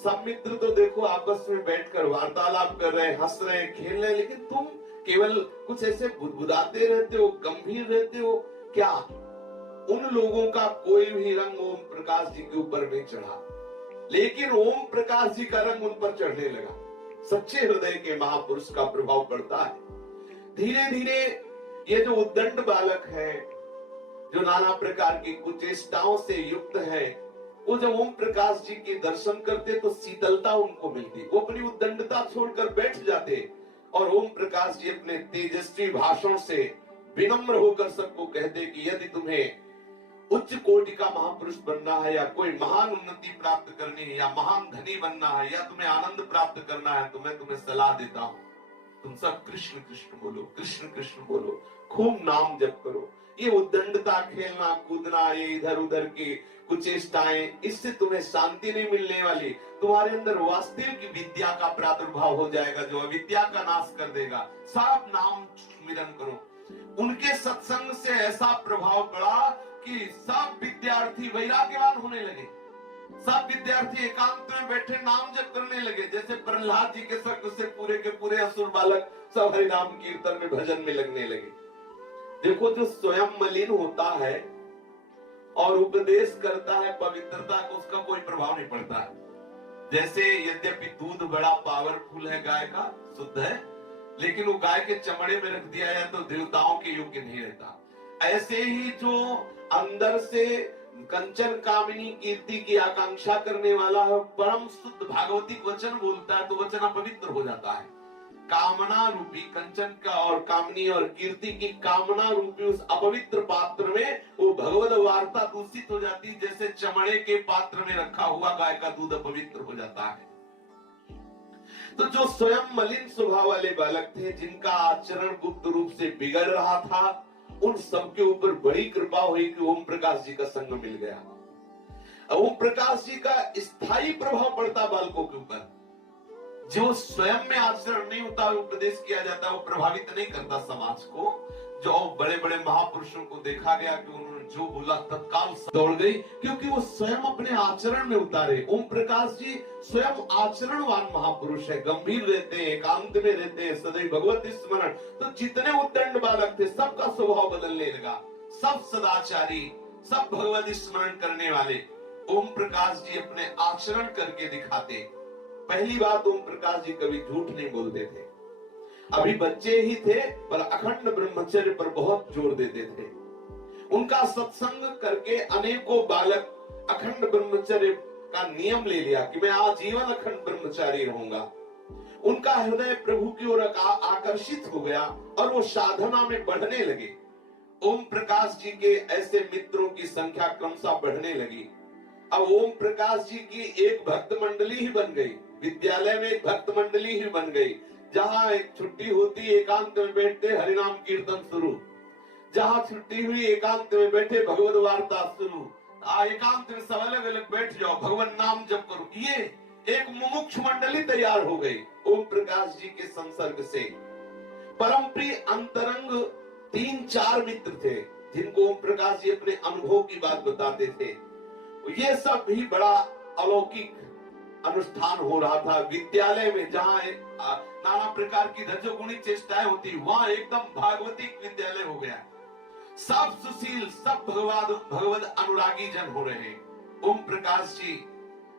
सब मित्र तो देखो आपस में बैठकर वार्तालाप कर रहे हैं, हंस रहे हैं, खेल रहे हैं, लेकिन तुम केवल कुछ ऐसे बुदबुदाते रहते हो, गंभीर रहते हो। क्या उन लोगों का कोई भी रंग ओम प्रकाश जी के ऊपर नहीं चढ़ा, लेकिन ओम प्रकाश जी का रंग उन पर चढ़ने लगा। सच्चे हृदय के महापुरुष का प्रभाव पड़ता है। धीरे धीरे ये जो उद्दंड बालक है, जो नाना प्रकार की कुचेष्टाओं से युक्त है, वो जब ओम प्रकाश जी के दर्शन करते तो शीतलता उनको मिलती, वो अपनी उद्दंडता छोड़कर बैठ जाते और ओम प्रकाश जी अपने तेजस्वी भाषण से विनम्र होकर सबको कहते कि यदि तुम्हें उच्च कोटि का महापुरुष बनना है या कोई महान उन्नति प्राप्त करनी है या महान धनी बनना है या तुम्हें आनंद प्राप्त करना है तो मैं तुम्हें सलाह देता हूँ, तुम सब कृष्ण कृष्ण बोलो, कृष्ण कृष्ण बोलो, खूब नाम जप करो। ये उद्दंडता, खेलना कूदना, ये इधर उधर की कुचेष्टाएं, इससे तुम्हें शांति नहीं मिलने वाली। तुम्हारे अंदर वास्तविक विद्या का प्रादुर्भाव हो जाएगा जो अविद्या का नाश कर देगा। सब नाम स्मरण करो। उनके सत्संग से ऐसा प्रभाव पड़ा कि सब विद्यार्थी वैराग्यवान होने लगे। सब विद्यार्थी एकांत में बैठे नाम जप करने लगे। जैसे प्रहलाद जी के संग से पूरे के पूरे असुर बालक सब हरि नाम कीर्तन में भजन में लगने लगे। देखो, जो स्वयं मलिन होता है और उपदेश करता है पवित्रता को, उसका कोई प्रभाव नहीं पड़ता है। जैसे यद्यपि दूध बड़ा पावरफुल है, गाय का शुद्ध है, लेकिन वो गाय के चमड़े में रख दिया जाए तो देवताओं के योग्य नहीं रहता। ऐसे ही जो अंदर से कंचन कामिनी कीर्ति की आकांक्षा करने वाला है, परम शुद्ध भागवतिक वचन बोलता है तो वचन अपवित्र हो जाता है। कामना रूपी कंचन का और कामनी और कीर्ति की कामना रूपी उस अपवित्र पात्र में वो भगवद वार्ता दूषित हो जाती है। जैसे चमड़े के पात्र में रखा हुआ गाय का दूध अपवित्र हो जाता है। तो जो स्वयं मलिन स्वभाव वाले बालक थे, जिनका आचरण गुप्त रूप से बिगड़ रहा था, उन सबके ऊपर बड़ी कृपा हुई कि ओम प्रकाश जी का संग मिल गया। ओम प्रकाश जी का स्थायी प्रभाव पड़ता बालकों के ऊपर। जो स्वयं में आचरण नहीं होता, उपदेश किया जाता, वो प्रभावित नहीं करता समाज को। जो बड़े बड़े महापुरुषों को देखा गया कि उन्होंने जो बोला तत्काल दौड़ गई, क्योंकि वो स्वयं अपने आचरण में उतारे। ओम प्रकाश जी स्वयं आचरणवान महापुरुष है, गंभीर रहते हैं, एकांत में रहते हैं, सदैव भगवत स्मरण। तो जितने उद्दंड बालक थे सबका स्वभाव बदलने लगा। सब सदाचारी, सब भगवत स्मरण करने वाले ओम प्रकाश जी अपने आचरण करके दिखाते। पहली बात, ओम प्रकाश जी कभी झूठ नहीं बोलते थे। अभी बच्चे ही थे पर अखंड ब्रह्मचर्य पर बहुत जोर देते थे। उनका सत्संग करके अनेकों बालक अखंड ब्रह्मचर्य का नियम ले लिया कि मैं आजीवन अखंड ब्रह्मचारी रहूंगा। उनका हृदय प्रभु की ओर आकर्षित हो गया और वो साधना में बढ़ने लगे। ओम प्रकाश जी के ऐसे मित्रों की संख्या क्रमशः बढ़ने लगी। अब ओम प्रकाश जी की एक भक्त मंडली ही बन गई, विद्यालय में एक भक्त मंडली ही बन गई। जहां एक छुट्टी होती, एकांत में बैठते हरिनाम कीर्तन शुरू। जहां छुट्टी हुई, एकांत में बैठे भगवत वार्ता शुरू। एकांत में सब अलग अलग बैठ जाओ, भगवान नाम जप करो। ये एक मुमुक्ष मंडली तैयार हो गई ओम प्रकाश जी के संसर्ग से। परम प्रिय अंतरंग 3-4 मित्र थे जिनको ओम प्रकाश जी अपने अनुभव की बात बताते थे। ये सब भी बड़ा अलौकिक अनुष्ठान हो रहा था विद्यालय में। जहाँ नाना प्रकार की रजोगुणी चेष्टाएं होती, वहां एकदम भागवतिक विद्यालय हो गया। सब सुशील, सब भगवद अनुरागी जन हो रहे हैं। ओम प्रकाश जी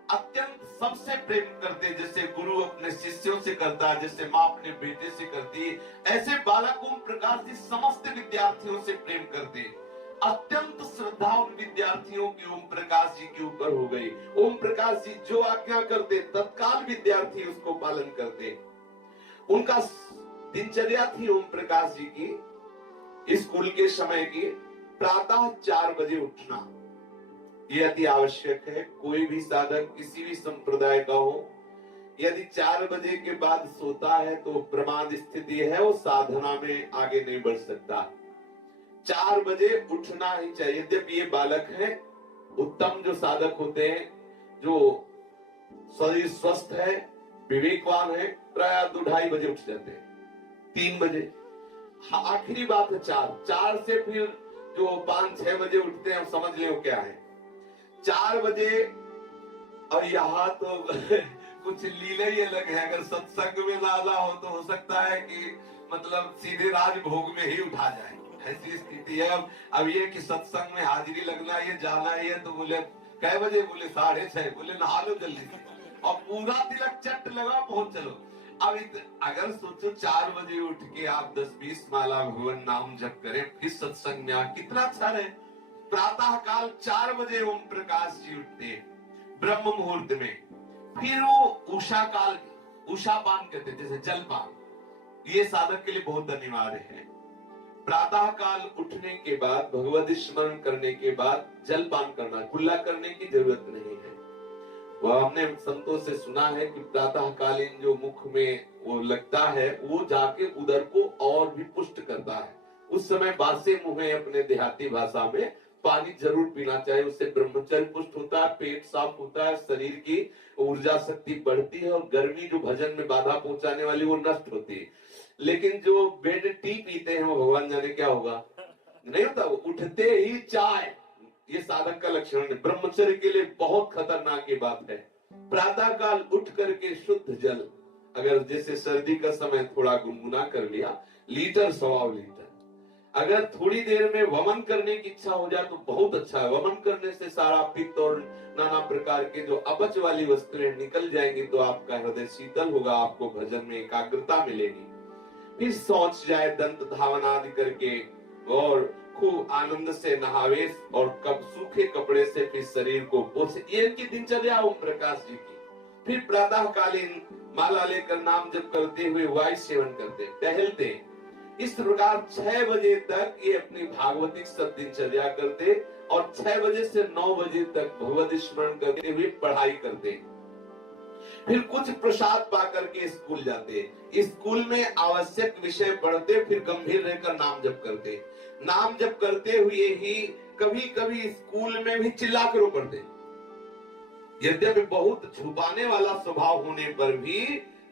अत्यंत सबसे प्रेम करते, जैसे गुरु अपने शिष्यों से करता है, जैसे माँ अपने बेटे से करती है, ऐसे बालक ओम प्रकाश जी समस्त विद्यार्थियों से प्रेम करते। अत्यंत श्रद्धा उन विद्यार्थियों की ओम प्रकाश जी के ऊपर हो गई। ओम प्रकाश जी जो आज्ञा करते तत्काल विद्यार्थी उसको पालन करते। उनका दिनचर्या थी ओम प्रकाश जी की स्कूल के समय की, प्रातः 4 बजे उठना ये अति आवश्यक है। कोई भी साधक किसी भी संप्रदाय का हो, यदि 4 बजे के बाद सोता है तो प्रमाद स्थिति है, वो साधना में आगे नहीं बढ़ सकता। 4 बजे उठना ही चाहिए। यद्यपि ये बालक है, उत्तम जो साधक होते हैं, जो शरीर स्वस्थ है, विवेकवान है, प्राय 2-2:30 बजे उठ जाते हैं, 3 बजे। हाँ, आखिरी बात है 4 से फिर जो 5-6 बजे उठते हैं, समझ लो क्या है 4 बजे। और यहाँ तो कुछ लीला ही अलग है। अगर सत्संग में ज्यादा हो तो हो सकता है कि मतलब सीधे राजभोग में ही उठा जाए, ऐसी स्थिति है। अब ये कि सत्संग में हाजिरी लगना, ये जाना है, तो बोले कै बजे, बोले 6:30, बोले नहा लो जल्दी से और पूरा तिलक चट लगा पहुंच चलो। अब अगर सोचो 4 बजे उठ के आप 10-20 माला भगवान नाम जप करें, फिर सत्संग में कितना अच्छा रहे। प्रातः काल 4 बजे ओम प्रकाश जी उठते ब्रह्म मुहूर्त में। फिर वो उषा काल, उषा पान कहते, जैसे जलपान, ये साधक के लिए बहुत अनिवार्य है। प्रातः काल उठने के बाद भगवत स्मरण करने के बाद जलपान करना, कुल्ला करने की जरूरत नहीं है। वह हमने संतों से सुना है कि प्रातः कालीन जो मुख में वो लगता है, वो जाके उदर को और भी पुष्ट करता है। उस समय बासे मुंह अपने देहाती भाषा में पानी जरूर पीना चाहिए, उससे ब्रह्मचर्य पुष्ट होता है, पेट साफ होता है, शरीर की ऊर्जा शक्ति बढ़ती है और गर्मी जो भजन में बाधा पहुंचाने वाली वो नष्ट होती है। लेकिन जो बेड टी पीते हैं वो भगवान जाने क्या होगा, नहीं होता। वो उठते ही चाय, ये साधक का लक्षण है, ब्रह्मचर्य के लिए बहुत खतरनाक ये बात है। प्रातः काल उठ करके शुद्ध जल, अगर जैसे सर्दी का समय थोड़ा गुनगुना कर लिया, लीटर 1.25 लीटर। अगर थोड़ी देर में वमन करने की इच्छा हो जाए तो बहुत अच्छा है। वमन करने से सारा पित्त और नाना प्रकार के जो अपच वाली वस्तुएं निकल जाएंगी, तो आपका हृदय शीतल होगा, आपको भजन में एकाग्रता मिलेगी। फिर शौच जाए, दंत धावन आदि करके और खूब आनंद से नहावे और कब सूखे कपड़े से फिर शरीर को पोछे। ये इनकी दिनचर्या ओम प्रकाश जी की। फिर प्रातः कालीन माला लेकर नाम जप करते हुए वायु सेवन करते, टहलते। इस प्रकार 6 बजे तक ये अपनी भागवतिक सब दिनचर्या करते और 6 बजे से 9 बजे तक भगवत स्मरण करते हुए पढ़ाई करते। फिर कुछ प्रसाद पा करके स्कूल जाते, स्कूल में आवश्यक विषय पढ़ते, फिर गंभीर रहकर नाम जप करते। नाम जप करते हुए ही कभी कभी स्कूल में भी चिल्ला कर रो पढ़ते। यद्यपि बहुत छुपाने वाला स्वभाव होने पर भी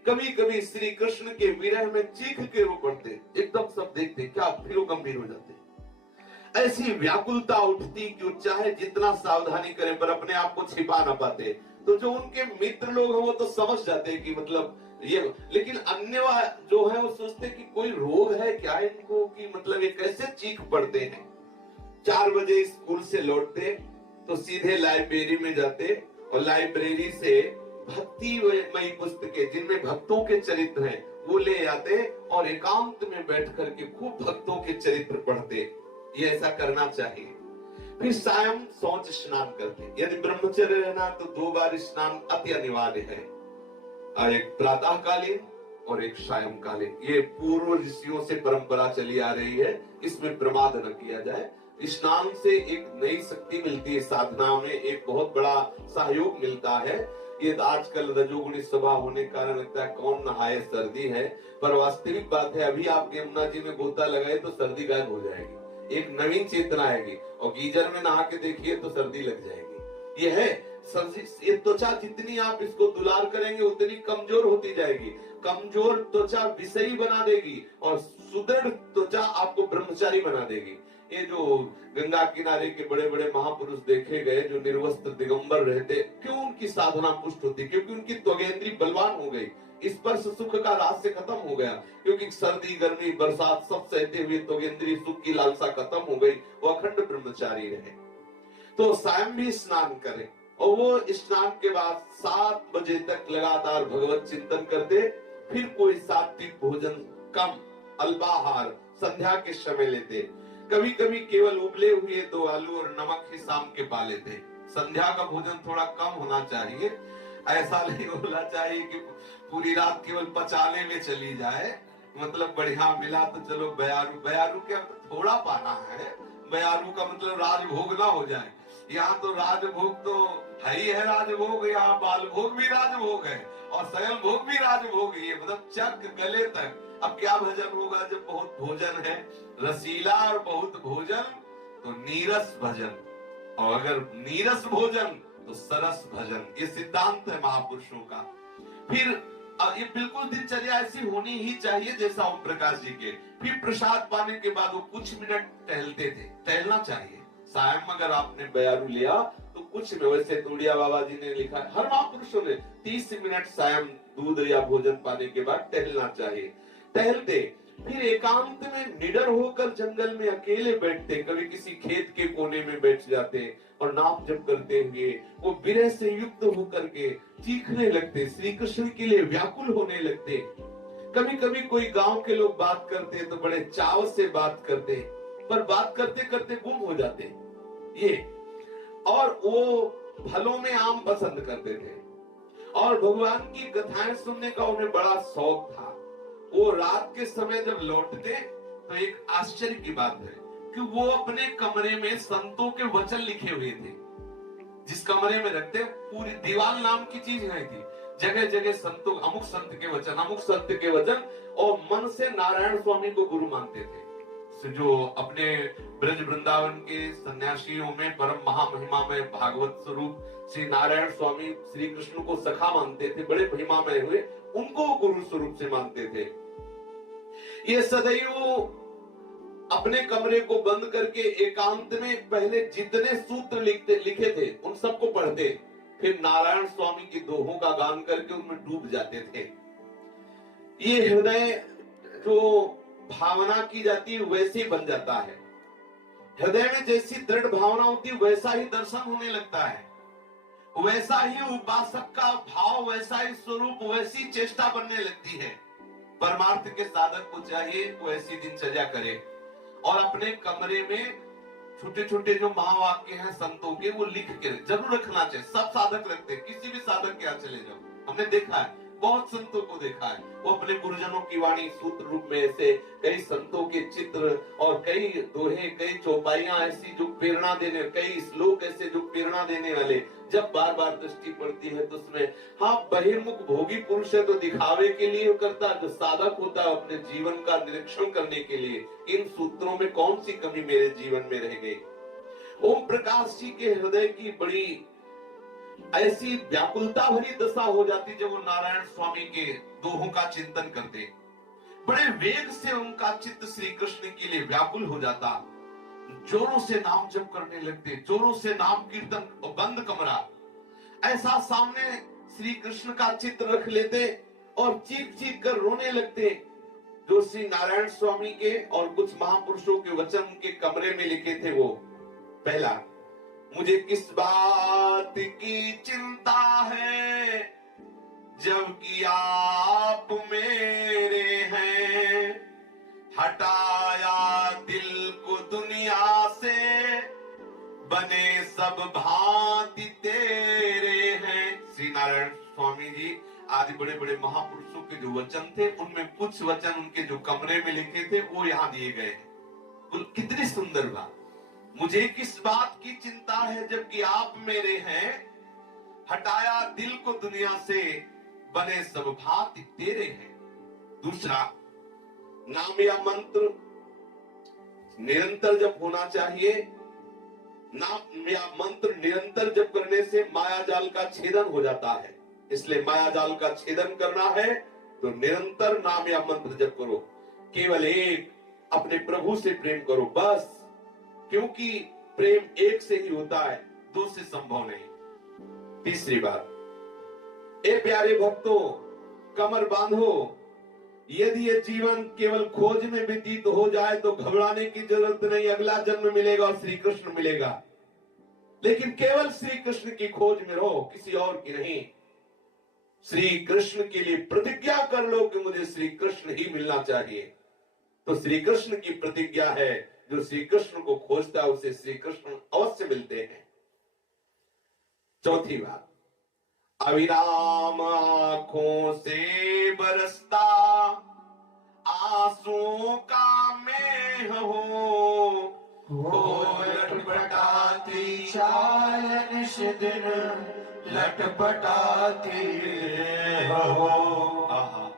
कभी कभी श्री कृष्ण के विरह में चीख के रो पड़ते, एकदम सब देखते क्या, फिर वो गंभीर हो जाते। ऐसी व्याकुलता उठती कि वो चाहे जितना सावधानी करें पर अपने आप को छिपा ना पाते। तो जो उनके मित्र लोग हैं वो तो समझ जाते कि मतलब ये, लेकिन अन्य जो है वो सोचते कि कोई रोग है क्या इनको, कि मतलब ये कैसे चीख पड़ते हैं। 4 बजे स्कूल से लौटते तो सीधे लाइब्रेरी में जाते और लाइब्रेरी से भक्तिमयी पुस्तकें जिनमें भक्तों के चरित्र हैं वो ले आते और एकांत में बैठ करके खूब भक्तों के चरित्र पढ़ते। ये ऐसा करना चाहिए। फिर सायं शौच स्नान करते। यदि ब्रह्मचर्य रहना तो 2 बार स्नान अति अनिवार्य है, एक प्रातः कालीन और एक सायं कालीन। ये पूर्व ऋषियों से परंपरा चली आ रही है, इसमें प्रमाद न किया जाए। स्नान से एक नई शक्ति मिलती है, साधना में एक बहुत बड़ा सहयोग मिलता है। ये आजकल रजोगुणी स्वभाव होने के कारण लगता है कौन नहाए, सर्दी है, पर वास्तविक बात है अभी आप यमुना जी में गोता लगाए तो सर्दी गायब हो जाएगी, एक नवीन चेतना आएगी। और गीजर में नहा के देखिए तो सर्दी लग जाएगी। ये है ये त्वचा, जितनी आप इसको दुलार करेंगे उतनी कमजोर होती जाएगी। कमजोर त्वचा विषयी बना देगी और सुदृढ़ त्वचा आपको ब्रह्मचारी बना देगी। ये जो गंगा किनारे के बड़े बड़े महापुरुष देखे गए जो निर्वस्त्र दिगंबर रहते, क्यों उनकी साधना पुष्ट होती? क्योंकि उनकी त्वगेंद्री बलवान हो गई, स्पर्श सुख का रहस्य खत्म हो गया। क्योंकि सर्दी गर्मी बरसात सब सहते हुए त्वगेंद्री सुख की लालसा खत्म हो गई, वो अखंड ब्रह्मचारी रहे। तो सायं भी स्नान करें और वो स्नान के बाद 7 बजे तक लगातार भगवत चिंतन करते, फिर कोई सात्विक भोजन कम, अल्पाहार संध्या के समय लेते, कभी कभी केवल उबले हुए 2 आलू और नमक ही शाम के पा लेते। संध्या का भोजन थोड़ा कम होना चाहिए, ऐसा नहीं होना चाहिए कि पूरी रात केवल पचाने में चली जाए। मतलब बढ़िया मिला तो चलो बयारू, बयारू क्या थोड़ा पाना है, बयारू का मतलब राजभोग ना हो जाए। यहाँ तो राजभोग तो है ही है, राजभोग, यहाँ बाल भोग भी राजभोग है और शयन भोग भी राजभोग ही है, मतलब चक गले तक। अब क्या भजन होगा जब बहुत भोजन है, रसीला और बहुत भोजन तो नीरस भजन, और अगर नीरस भोजन तो सरस भजन। ये सिद्धांत है महापुरुषों का। फिर ये बिल्कुल दिनचर्या ऐसी होनी ही चाहिए जैसा ओम प्रकाश जी के। फिर प्रसाद पाने के बाद वो कुछ मिनट टहलते थे, टहलना चाहिए। सायं अगर आपने बयारू लिया तो कुछ में, वैसे तोड़िया बाबा जी ने लिखा है, हर महापुरुषों ने 30 मिनट सायं दूध या भोजन पाने के बाद टहलना चाहिए। टहलते, फिर एकांत में निडर होकर जंगल में अकेले बैठते, कभी किसी खेत के कोने में बैठ जाते और नाम जप करते हुए वो विरह से युक्त होकर के चीखने लगते, श्री कृष्ण के लिए व्याकुल होने लगते। कभी कभी कोई गांव के लोग बात करते तो बड़े चाव से बात करते, पर बात करते करते गुम हो जाते ये। और वो फलों में आम पसंद करते थे और भगवान की कथाएं सुनने का उन्हें बड़ा शौक था। वो रात के समय जब लौटते तो एक आश्चर्य की बात है कि वो अपने कमरे में संतों के वचन लिखे हुए थे। जिस कमरे में रखते, पूरी दीवार नाम की चीज नहीं थी, जगह जगह संतों, अमुक संत के वचन, अमुक संत के वचन, और मन से नारायण स्वामी को गुरु मानते थे। जो अपने ब्रज वृंदावन के सन्यासियों में परम महामहिमामय भागवत स्वरूप श्री नारायण स्वामी श्री कृष्ण को सखा मानते थे, बड़े महिमामय हुए, उनको गुरु स्वरूप से मानते थे। ये सदैव अपने कमरे को बंद करके एकांत में पहले जितने सूत्र लिखे थे उन सबको पढ़ते, फिर नारायण स्वामी की दोहों का गान करके उनमें डूब जाते थे। ये हृदय जो भावना की जाती है वैसे ही बन जाता है। हृदय में जैसी दृढ़ भावना होती है वैसा ही दर्शन होने लगता है, वैसा ही उपासक का भाव, वैसा ही स्वरूप, वैसी चेष्टा बनने लगती है। परमार्थ के साधक को चाहिए वो ऐसी दिनचर्या करे और अपने कमरे में छोटे छोटे जो महावाक्य हैं संतों के वो लिख के जरूर रखना चाहिए। सब साधक रखते हैं, किसी भी साधक के यहाँ चले जाओ, हमने देखा है, बहुत संतों को देखा है, वो अपने गुरुजनों की वाणी सूत्र रूप में ऐसे कई संतों के चित्र और कई दोहे, कई चौपाइयां ऐसी जो प्रेरणा देने, कई श्लोक ऐसे जो प्रेरणा देने वाले, जब बार बार दृष्टि पड़ती है तो उसमें, हाँ बहिर्मुख भोगी पुरुष है तो दिखावे के लिए करता, जो साधक होता है अपने जीवन का निरीक्षण करने के लिए, इन सूत्रों में कौन सी कमी मेरे जीवन में रह गई। ओम प्रकाश जी के हृदय की बड़ी ऐसी व्याकुलता भरी दशा हो जाती जब वो नारायण स्वामी के दोहों का चिंतन करते, बड़े वेग से उनका चित्त श्री कृष्ण के लिए व्याकुल हो जाता, जोरों से नाम जप करने लगते, जोरों से नाम कीर्तन, और बंद कमरा, ऐसा सामने श्री कृष्ण का चित्र रख लेते और चीख चीख कर रोने लगते। जो श्री नारायण स्वामी के और कुछ महापुरुषों के वचन उनके कमरे में लिखे थे वो, पहला, मुझे किस बात की चिंता है जबकि आप मेरे हैं, हटाया दिल को दुनिया से बने सब भांति तेरे हैं। श्री नारायण स्वामी जी आदि बड़े बड़े महापुरुषों के जो वचन थे उनमें कुछ वचन उनके जो कमरे में लिखे थे वो यहाँ दिए गए हैं। कितनी सुंदर बात, मुझे किस बात की चिंता है जबकि आप मेरे हैं, हटाया दिल को दुनिया से बने सब भांति तेरे हैं। दूसरा, नाम या मंत्र निरंतर जप होना चाहिए। नाम या मंत्र निरंतर जप करने से माया जाल का छेदन हो जाता है, इसलिए माया जाल का छेदन करना है तो निरंतर नाम या मंत्र जप करो। केवल एक, अपने प्रभु से प्रेम करो बस, क्योंकि प्रेम एक से ही होता है, दो से संभव नहीं। तीसरी बात, ए प्यारे भक्तों, कमर बांधो। यदि ये जीवन केवल खोज में व्यतीत हो जाए तो घबराने की जरूरत नहीं, अगला जन्म मिलेगा और श्री कृष्ण मिलेगा। लेकिन केवल श्री कृष्ण की खोज में रहो, किसी और की नहीं। श्री कृष्ण के लिए प्रतिज्ञा कर लो कि मुझे श्री कृष्ण ही मिलना चाहिए, तो श्री कृष्ण की प्रतिज्ञा है, जो श्री कृष्ण को खोजता है उसे श्री कृष्ण अवश्य मिलते हैं। चौथी बात, अविराम आंखों से बरसता आंसुओं का मेह हो लटपटाती चाल निश दिन लटपटाती हो। आहा,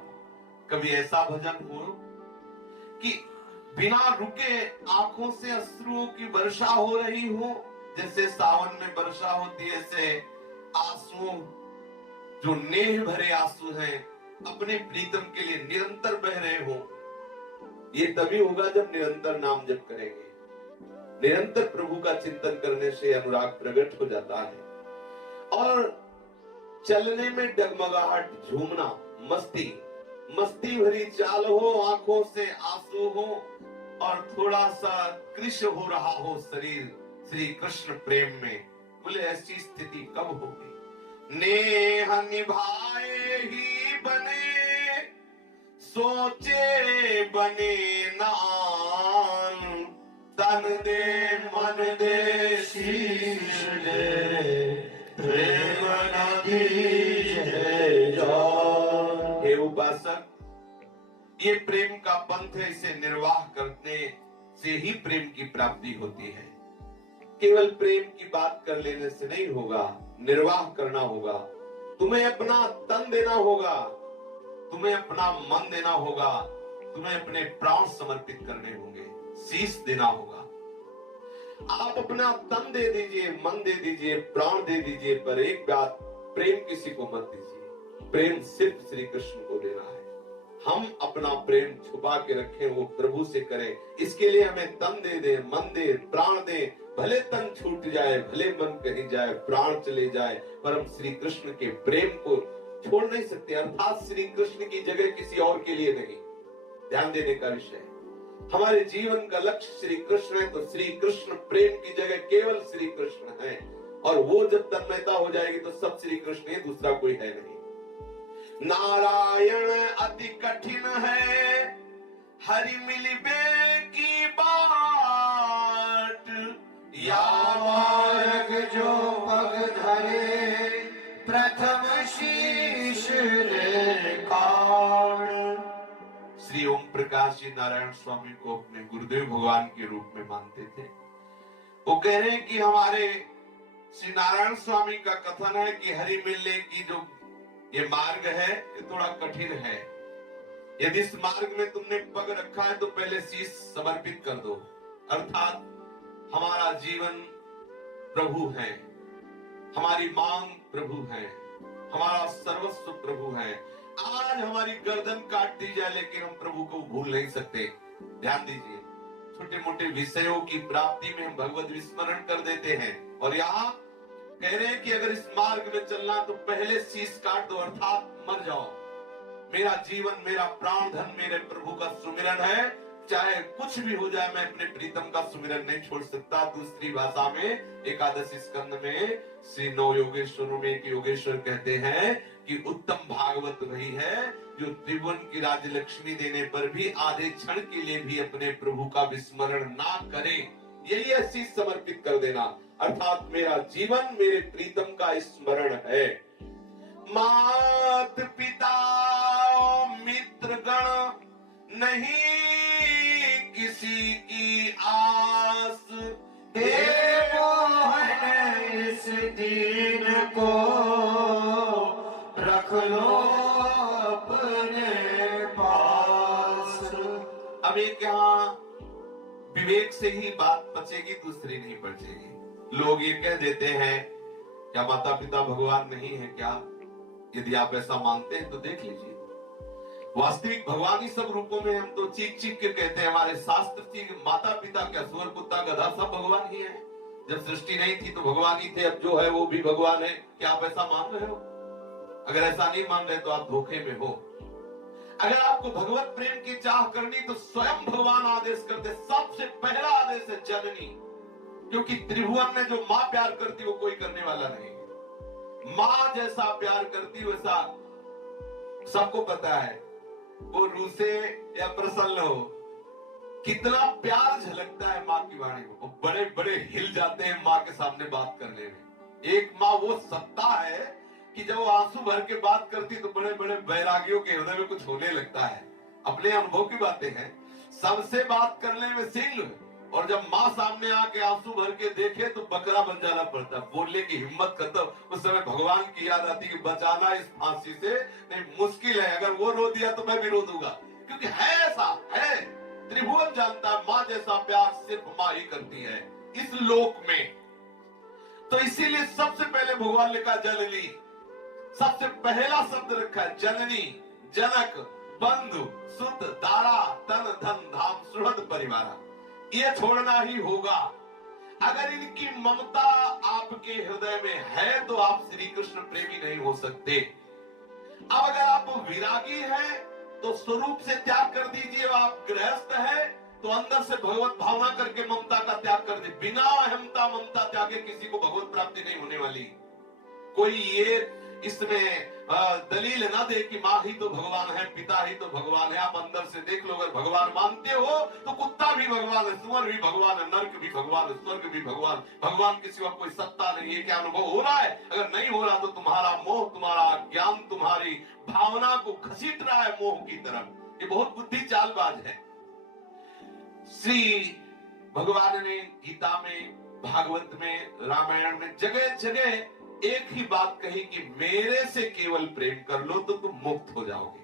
कभी ऐसा भजन हो कि बिना रुके आंखों से अश्रुओं की वर्षा हो रही हो, जैसे सावन में वर्षा होती है, ऐसे आंसू जो नेह भरे आंसू हैं अपने प्रीतम के लिए निरंतर बह रहे हो। ये तभी होगा जब निरंतर नाम जप करेंगे। निरंतर प्रभु का चिंतन करने से अनुराग प्रकट हो जाता है और चलने में डगमगाहट, झूमना, मस्ती भरी चाल हो, आंखों से आंसू हो और थोड़ा सा कृश हो रहा हो शरीर श्री कृष्ण प्रेम में। बोले ऐसी स्थिति कब होगी? नेह निभाए ही बने, सोचे बने नान, तन दे मन दे शीश दे, प्रेम नदी है जान। हे उपासक, ये प्रेम का पंथ है, इसे निर्वाह करने से ही प्रेम की प्राप्ति होती है। केवल प्रेम की बात कर लेने से नहीं होगा, निर्वाह करना होगा। तुम्हें अपना तन देना होगा, तुम्हें अपना मन देना होगा, तुम्हें अपने प्राण समर्पित करने होंगे, शीश देना होगा। आप अपना तन दे दीजिए, मन दे दीजिए, प्राण दे दीजिए, पर एक बात, प्रेम किसी को मत दीजिए। प्रेम सिर्फ श्री कृष्ण को देना है। हम अपना प्रेम छुपा के रखें, वो प्रभु से करें। इसके लिए हमें तन दे दे, मन दे, प्राण दे, भले तन छूट जाए, भले मन कहीं जाए, प्राण चले जाए, पर हम श्री कृष्ण के प्रेम को छोड़ नहीं सकते। अर्थात श्री कृष्ण की जगह किसी और के लिए नहीं। ध्यान देने का विषय, हमारे जीवन का लक्ष्य श्री कृष्ण है, तो श्री कृष्ण प्रेम की जगह केवल श्री कृष्ण है। और वो जब तन्मयता हो जाएगी तो सब श्री कृष्ण है, दूसरा कोई है नहीं। नारायण अति कठिन है, हरि मिलबे की बाट, या मार्ग जो पग धरे, प्रथम शीश रे काढ़। श्री ओम प्रकाश जी नारायण स्वामी को अपने गुरुदेव भगवान के रूप में मानते थे। वो कह रहे हैं कि हमारे श्री नारायण स्वामी का कथन है कि हरि मिलने की जो ये मार्ग है, ये थोड़ा कठिन है। यदि इस मार्ग में तुमने पग रखा है तो पहले शीश समर्पित कर दो। अर्थात हमारा जीवन प्रभु है, हमारी मांग प्रभु है, हमारा सर्वस्व प्रभु है। आज हमारी गर्दन काट दी जाए लेकिन हम प्रभु को भूल नहीं सकते। ध्यान दीजिए, छोटे मोटे विषयों की प्राप्ति में हम भगवत विस्मरण कर देते हैं, और यहाँ कह रहे हैं कि अगर इस मार्ग में चलना तो पहले शीश काट दो, अर्थात मर जाओ। मेरा जीवन, मेरा प्राण धन मेरे प्रभु का सुमिरन है, चाहे कुछ भी हो जाए मैं अपने प्रीतम का सुमिरन नहीं छोड़ सकता। दूसरी भाषा में एकादश स्कंद में श्री नौ योगेश्वरों में एक योगेश्वर कहते हैं कि उत्तम भागवत वही है जो त्रिभुवन की राजलक्ष्मी देने पर भी आधे क्षण के लिए भी अपने प्रभु का विस्मरण ना करे। यही है शीश समर्पित कर देना, अर्थात मेरा जीवन मेरे प्रीतम का स्मरण है। मात पिता मित्र गण नहीं किसी की आस, हे मोहन इस दीन को रख लो अपने पास। अब एक यहाँ विवेक से ही बात बचेगी, दूसरी नहीं बचेगी। लोग ये कह देते हैं क्या माता पिता भगवान नहीं है क्या? यदि आप ऐसा मानते हैं तो देख लीजिए, वास्तविक भगवान ही सब रूपों में। हम तो चीख चीख के कहते हैं, हमारे शास्त्र थी माता पिता क्या, सुअर कुत्ता गधा सब भगवान ही है। जब सृष्टि नहीं थी तो भगवान ही थे, अब जो है वो भी भगवान है। क्या आप ऐसा मान रहे हो? अगर ऐसा नहीं मान रहे तो आप धोखे में हो। अगर आपको भगवत प्रेम की चाह करनी तो स्वयं भगवान आदेश करते। सबसे पहला आदेश है जननी, क्योंकि त्रिभुवन में जो माँ प्यार करती वो कोई करने वाला नहीं। माँ जैसा प्यार करती वैसा सबको पता है, वो रूसे या प्रसन्न हो, कितना प्यार झलकता है माँ की वाणी में। बड़े बड़े हिल जाते हैं माँ के सामने बात करने में। एक माँ वो सत्ता है कि जब वो आंसू भर के बात करती तो बड़े बड़े बैरागियों के हृदय में कुछ होने लगता है। अपने अनुभव की बातें हैं, सबसे बात करने में सिंह, और जब माँ सामने आके आंसू भर के देखे तो बकरा बन जाना पड़ता। बोलने की हिम्मत खत्म। उस समय भगवान की याद आती कि बचाना इस फांसी से नहीं मुश्किल है, अगर वो रो दिया तो मैं भी रो दूंगा, क्योंकि है ऐसा है। त्रिभुवन जानता है माँ जैसा प्यार सिर्फ माँ ही करती है इस लोक में। तो इसीलिए सबसे पहले भगवान ने कहा जननी, सबसे पहला शब्द रखा है जननी, जनक, बंधु, सुत, दारा, तन, धन, धाम, सुहृद, परिवार। ये छोड़ना ही होगा। अगर इनकी ममता आपके हृदय में है तो आप श्री कृष्ण प्रेमी नहीं हो सकते। अब अगर आप विरागी हैं तो स्वरूप से त्याग कर दीजिए। आप गृहस्थ है तो अंदर से भगवत भावना करके ममता का त्याग कर दीजिए। बिना अहमता ममता त्यागे किसी को भगवत प्राप्ति नहीं होने वाली। कोई ये इसमें दलील ना दे कि माँ ही तो भगवान है, पिता ही तो भगवान है। आप अंदर से देख लो, अगर भगवान मानते हो तो कुत्ता भी भगवान है, सुअर भी भगवान है, नर्क भी भगवान है, स्वर्ग भी भगवान। भगवान के सिवा कोई सत्ता नहीं है। क्या अनुभव हो रहा है? अगर नहीं हो रहा तो तुम्हारा मोह, तुम्हारा ज्ञान, तुम्हारी भावना को घसीट रहा है मोह की तरफ। ये बहुत बुद्धि चालबाज है। श्री भगवान ने गीता में, भागवत में, रामायण में जगह जगह एक ही बात कही कि मेरे से केवल प्रेम कर लो तो तुम मुक्त हो जाओगे।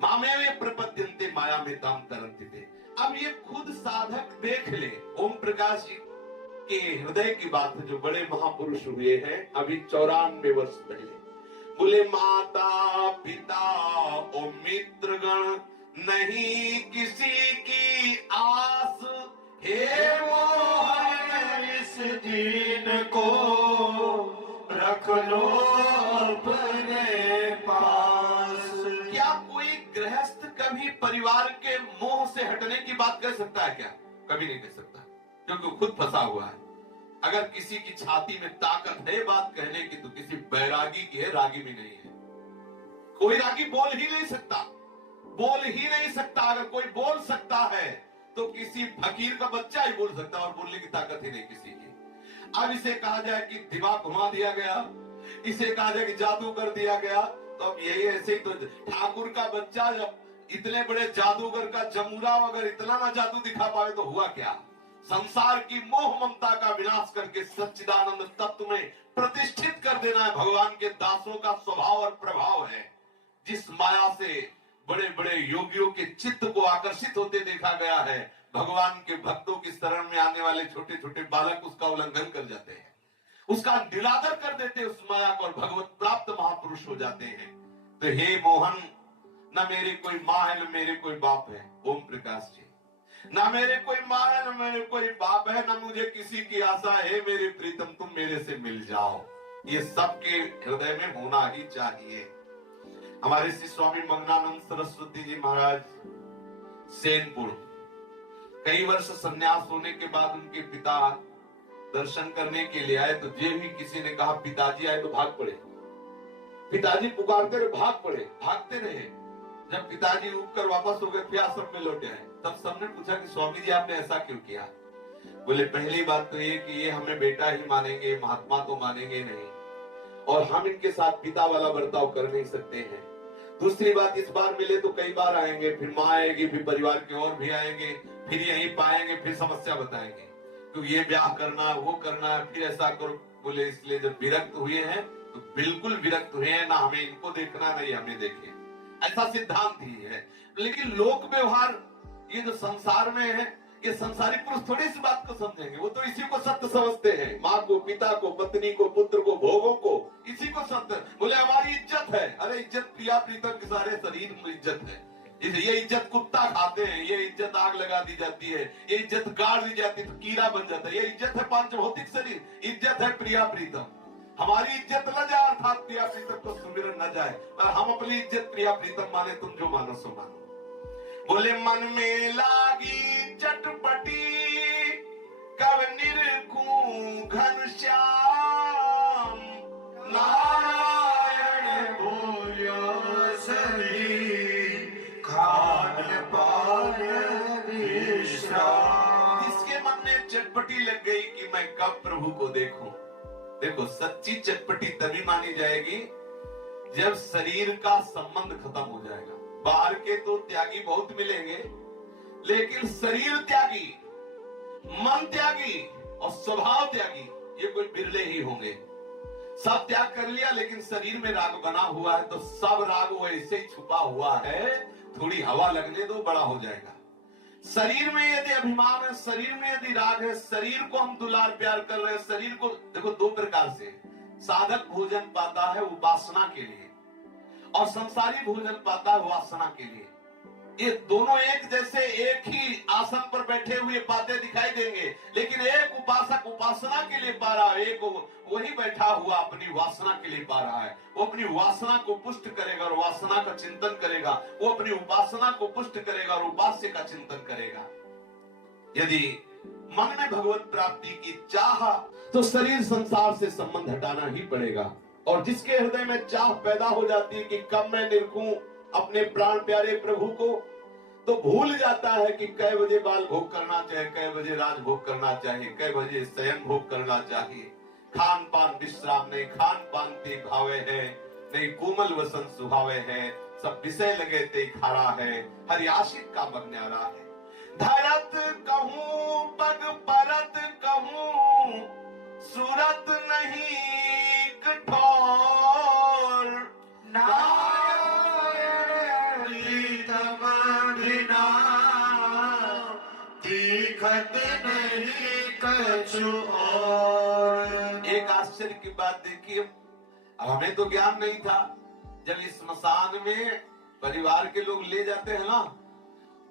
मामेवे प्रपद्यन्ते माया में ताम तरन्ति। अब ये खुद साधक देख ले। ओम प्रकाश जी के हृदय की बात है, जो बड़े महापुरुष हुए हैं अभी 94 वर्ष पहले। बोले माता पिता और मित्रगण नहीं किसी की आस, हे मोहन इस दीन को रख लो अपने पास। क्या कोई गृहस्थ कभी परिवार के मोह से हटने की बात कर सकता है? क्या कभी नहीं कर सकता, क्योंकि खुद फंसा हुआ है। अगर किसी की छाती में ताकत है बात कहने की तो किसी बैरागी की है, रागी में नहीं है। कोई रागी बोल ही नहीं सकता, बोल ही नहीं सकता। अगर कोई बोल सकता है तो किसी फकीर का बच्चा ही बोल सकता है, और बोलने की ताकत ही नहीं किसी की। अब इसे कहा जाए कि दिमाग घुमा दिया गया, इसे कहा जाए कि जादू कर दिया गया, तो अब यही ऐसे ही तो ठाकुर का बच्चा जब इतने बड़े जादूगर का जमुरा अगर इतना ना जादू दिखा पाए तो हुआ क्या? संसार की मोह ममता का विनाश करके सच्चिदानंद तत्व में प्रतिष्ठित कर देना है भगवान के दासों का स्वभाव और प्रभाव है। जिस माया से बड़े बड़े योगियों के चित्त को आकर्षित होते देखा गया है, भगवान के भक्तों की शरण में आने वाले छोटे छोटे बालक उसका उल्लंघन कर जाते हैं, उसका निरादर कर देते हैं उस माया को, और भगवत प्राप्त महापुरुष हो जाते हैं। तो हे मोहन, न मेरे कोई माँ है न मेरे कोई बाप है। ओम प्रकाश जी, ना मेरे कोई माँ है न मेरे कोई बाप है, न मुझे किसी की आशा है। मेरे प्रीतम तुम मेरे से मिल जाओ। ये सबके हृदय में होना ही चाहिए। हमारे श्री स्वामी मंगनानंद सरस्वती जी महाराज सेनपुर, कई वर्ष संन्यास होने के बाद उनके पिता दर्शन करने के लिए आए, तो जे भी किसी ने कहा पिताजी आए तो भाग पड़े। पिताजी पुकारते रहे, भाग पड़े, भागते रहे। जब पिताजी उठ कर वापस हो गए, फिर आश्रम में लौटे आए, तब सबने पूछा कि स्वामी जी आपने ऐसा क्यों किया? बोले पहली बात तो ये कि ये हमें बेटा ही मानेंगे, महात्मा तो मानेंगे नहीं, और हम इनके साथ पिता वाला बर्ताव कर नहीं सकते हैं। दूसरी बात, इस बार मिले तो कई बार आएंगे, फिर माँ आएगी, फिर परिवार के और भी आएंगे, फिर यहीं पाएंगे, फिर समस्या बताएंगे, क्योंकि ये ब्याह करना, वो करना, फिर ऐसा करो। बोले इसलिए जब विरक्त हुए हैं तो बिल्कुल विरक्त हुए हैं, ना हमें इनको देखना नहीं हमें देखे, ऐसा सिद्धांत ही है। लेकिन लोक व्यवहार ये जो संसार में है, ये संसारी पुरुष थोड़ी सी बात को समझेंगे, वो तो इसी को सत्य समझते हैं। माँ को, पिता को, पत्नी को, पुत्र को, भोगों को, इसी को सत्य। बोले हमारी इज्जत है, अरे इज्जत प्रिया प्रीतम के सारे शरीर में इज्जत है। ये इज्जत कुत्ता खाते हैं, ये इज्जत आग लगा दी जाती है, ये इज्जत गाड़ दी जाती है तो कीड़ा बन जाता है। ये इज्जत है पांच भौतिक शरीर, इज्जत है प्रिया प्रीतम। हमारी इज्जत न जाए, अर्थात प्रिया प्रीतम को सुमिरन न जाए, और हम अपनी इज्जत प्रिया प्रीतम माने, तुम जो मानो सो मानो। बोले मन में लागी चटपटी कब निरखूं घनश्याम, नारायण भूयो सभी, खान पान विश्राम। जिसके मन में चटपटी लग गई कि मैं कब प्रभु को देखूं। देखो सच्ची चटपटी तभी मानी जाएगी जब शरीर का संबंध खत्म हो जाएगा। बाहर के तो त्यागी बहुत मिलेंगे, लेकिन शरीर त्यागी, मन त्यागी और स्वभाव त्यागी ये कोई बिरले ही होंगे। सब त्याग कर लिया लेकिन शरीर में राग बना हुआ है, तो सब राग वो ऐसे ही छुपा हुआ है, थोड़ी हवा लगने दो बड़ा हो जाएगा। शरीर में यदि अभिमान है, शरीर में यदि राग है, शरीर को हम दुलार प्यार कर रहे हैं, शरीर को देखो दो प्रकार से साधक भोजन पाता है उपासना के लिए, और संसारी भोजन पाता है वासना के लिए। ये दोनों एक जैसे एक ही आसन पर बैठे हुए पाते दिखाई देंगे, लेकिन एक उपासक उपासना के लिए पा रहा है, एक वही बैठा हुआ अपनी वासना के लिए पा रहा है। वो अपनी वासना को पुष्ट करेगा और वासना का चिंतन करेगा, वो अपनी उपासना को पुष्ट करेगा और उपास्य का चिंतन करेगा। यदि मन में भगवत प्राप्ति की चाह, तो शरीर संसार से संबंध हटाना ही पड़ेगा। और जिसके हृदय में चाह पैदा हो जाती है कि कब मैं निरखूं अपने प्राण प्यारे प्रभु को, तो भूल जाता है कि कै बजे बाल भोग करना चाहिए, कै बजे राज भोग करना चाहिए, कै बजे शयन भोग करना चाहिए। खान पान विश्राम नहीं, खान पान ते भावे है नहीं, कोमल वसन सुहावे है, सब विषय लगे ते खारा है, हरि आशिक का बगन्यारा है। धरत कहूं पग परत कहूं, सूरत नहीं कठोर, नारायण प्रीतम बिना, तीखत नहीं कछु और। एक आश्चर्य की बात देखिए, अब हमें तो ज्ञान नहीं था, जब इस स्मशान में परिवार के लोग ले जाते हैं ना,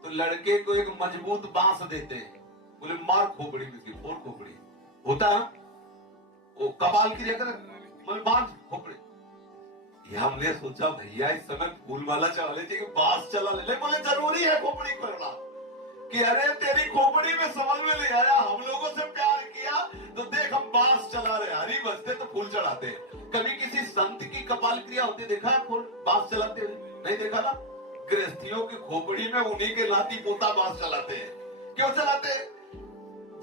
तो लड़के को एक मजबूत बांस देते हैं, बोले मार खोपड़ी में, फोड़ खोपड़ी होता है, वो कपाल की जगह बांस खोपड़ी। ये हमने सोचा भैया इस समय फूल वाला चला लेते कि बांस चला ले, बोले जरूरी है खोपड़ी करना, कि अरे तेरी खोपड़ी में समझ में नहीं आया, हम लोगों से प्यार किया तो देख हम बांस चला रहे, हरी बजते तो फूल चढ़ाते। कभी किसी संत की कपाल क्रिया होती देखा है फूल बांस चलाते हुए? नहीं देखा ना। गृहस्थियों की खोपड़ी में उन्हीं के नाती पोता बांस चलाते हैं। क्यों चलाते हैं?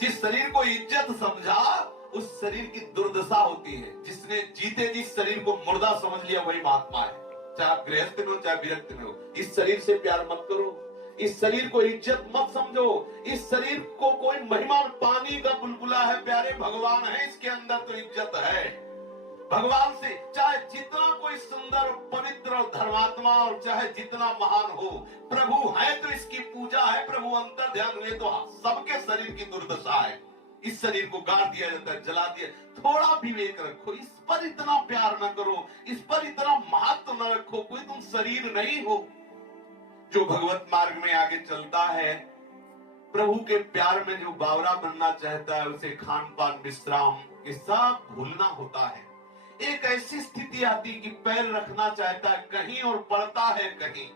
जिस शरीर को इज्जत समझा उस शरीर की दुर्दशा होती है। जिसने जीते जिस शरीर को मुर्दा समझ लिया वही महात्मा है। चाहे आप गृहस्थ में हो चाहे विरक्त में हो, इस शरीर से प्यार मत करो, इस शरीर को इज्जत मत समझो, इस शरीर को कोई महिमान पानी का बुलबुला है, प्यारे भगवान है इसके अंदर तो इज्जत है। भगवान से चाहे जितना कोई सुंदर पवित्र और धर्मात्मा और चाहे जितना महान हो, प्रभु है तो इसकी पूजा है, प्रभु अंतर ध्यान हुए तो सबके शरीर की दुर्दशा है। इस शरीर को गाड़ दिया जाता है, जला दिया। थोड़ा विवेक रखो, इस पर इतना प्यार न करो, इस पर इतना महत्व न रखो, कोई तुम शरीर नहीं हो। जो भगवत मार्ग में आगे चलता है, प्रभु के प्यार में जो बावरा बनना चाहता है, उसे खान पान विश्राम ये सब भूलना होता है। एक ऐसी स्थिति आती कि पैर रखना चाहता है कहीं और पड़ता है कहीं,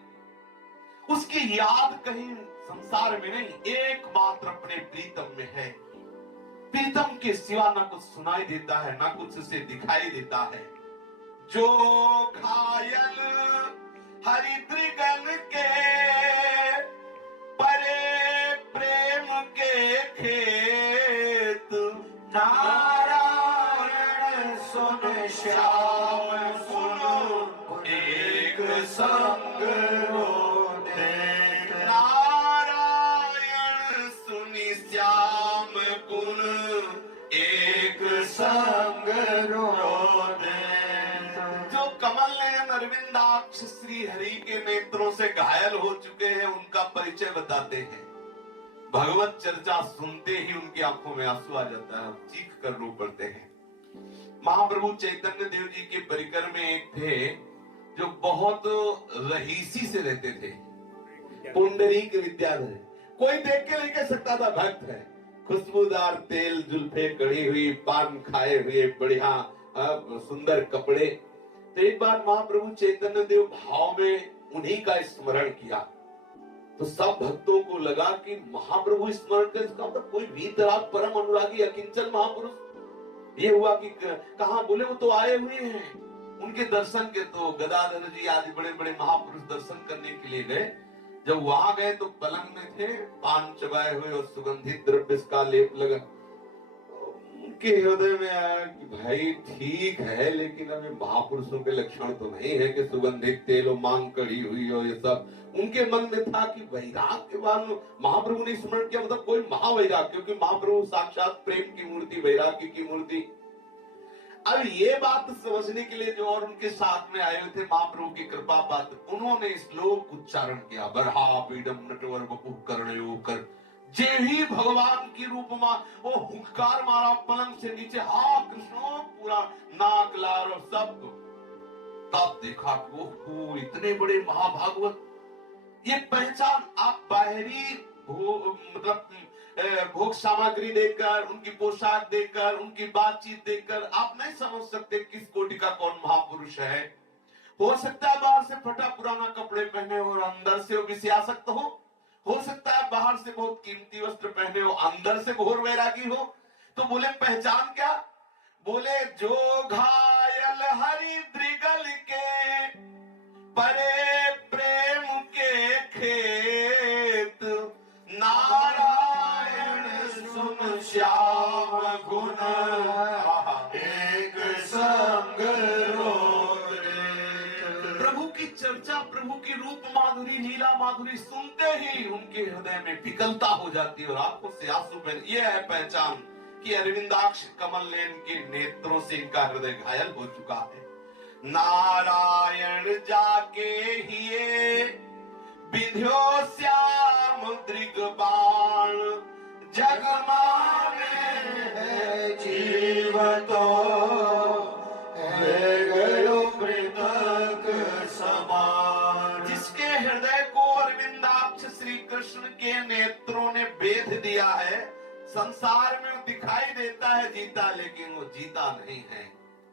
उसकी याद कहीं संसार में नहीं, एकमात्र अपने प्रीतम में है। प्रीतम के सिवा ना कुछ सुनाई देता है, ना कुछ उसे दिखाई देता है। जो घायल हरिद्रगण के परे प्रेम के खेत, नारायण सुन श्याम सुन एक संग रोते। नारायण सुनि श्याम गुण एक संग रोते। जो कमल नयन अरविंदाक्ष श्री हरि के नेत्रों से घायल हो चुके हैं, उनका परिचय बताते हैं। भगवत चर्चा सुनते ही उनकी आंखों में आंसू आ जाता है, चीख कर रो पड़ते हैं। महाप्रभु चैतन्य देव जी के परिकर में एक थे जो बहुत रहीसी से रहते थे, पुंडरीक विद्याधर। कोई देख के नहीं कह सकता था भक्त है। खुशबूदार तेल जुल्फे गढ़ी हुई, पान खाए हुए, बढ़िया सुंदर कपड़े। तो एक बार महाप्रभु चैतन्य देव भाव में उन्हीं का स्मरण किया। तो सब भक्तों को लगा कि महाप्रभु स्मरण कर, इसका मतलब कोई वीतराग परम अनुरागी अकिंचन महापुरुष। ये हुआ कि कहा, बोले वो तो आए हुए हैं उनके दर्शन के। तो गदाधर जी आदि बड़े बड़े महापुरुष दर्शन करने के लिए गए। जब वहां गए तो पलंग में थे, पान चबाए हुए और सुगंधित द्रव्य का लेप लगा। उनके हृदय में आया कि भाई ठीक है, लेकिन अभी महापुरुषों के लक्षण तो नहीं है कि सुगंधित तेल और मांग कड़ी हुई और ये सब। उनके मन में था कि वैराग के बाद महाप्रभु ने स्मरण किया, मतलब कोई महावैराग, क्योंकि महाप्रभु साक्षात प्रेम की मूर्ति, वैराग्य की मूर्ति। अब ये बात समझने के लिए जो और उनके साथ में आए हुए थे महाप्रभु की कृपा पात्र, उन्होंने श्लोक उच्चारण किया, बरहा पीडम नटवर बपु कर्णयो कर। जे ही भगवान की रूप में वो हुंकार मारा पलंग से नीचे, हा कृष्णो, पूरा नाक लार और सब। तब देखा वो इतने बड़े महाभागवत। ये पहचान आप बाहरी मतलब भोग सामग्री देकर, उनकी पोशाक देकर, उनकी बातचीत देकर आप नहीं समझ सकते किस कोटि का कौन महापुरुष है। हो सकता है बाहर से फटा पुराना कपड़े पहने हो और अंदर से वो विषयासक्त हो सकता है बाहर से बहुत कीमती वस्त्र पहने हो, अंदर से घोर वैरागी हो। तो बोले पहचान क्या? बोले जो घायल हरि द्रिगल के परे प्रेम के खेत, नारायण सुन श्याम गुण एक संग प्रभु की चर्चा, प्रभु की रूप माधुरी, लीला माधुरी सुनते ही उनके हृदय में विकलता हो जाती है और आंखों से आंसू बहने। यह है पहचान कि अरविंदाक्ष कमल नयन के नेत्रों से इनका हृदय घायल हो चुका है। नारायण जाके हिये विंध्यो श्याम दृगबाण, जग माने है जीव तो है गयो मृतक समान। जिसके हृदय को अरविंदाक्ष श्री कृष्ण के नेत्रों ने बेध दिया है, संसार में वो दिखाई देता है जीता, लेकिन वो जीता नहीं है,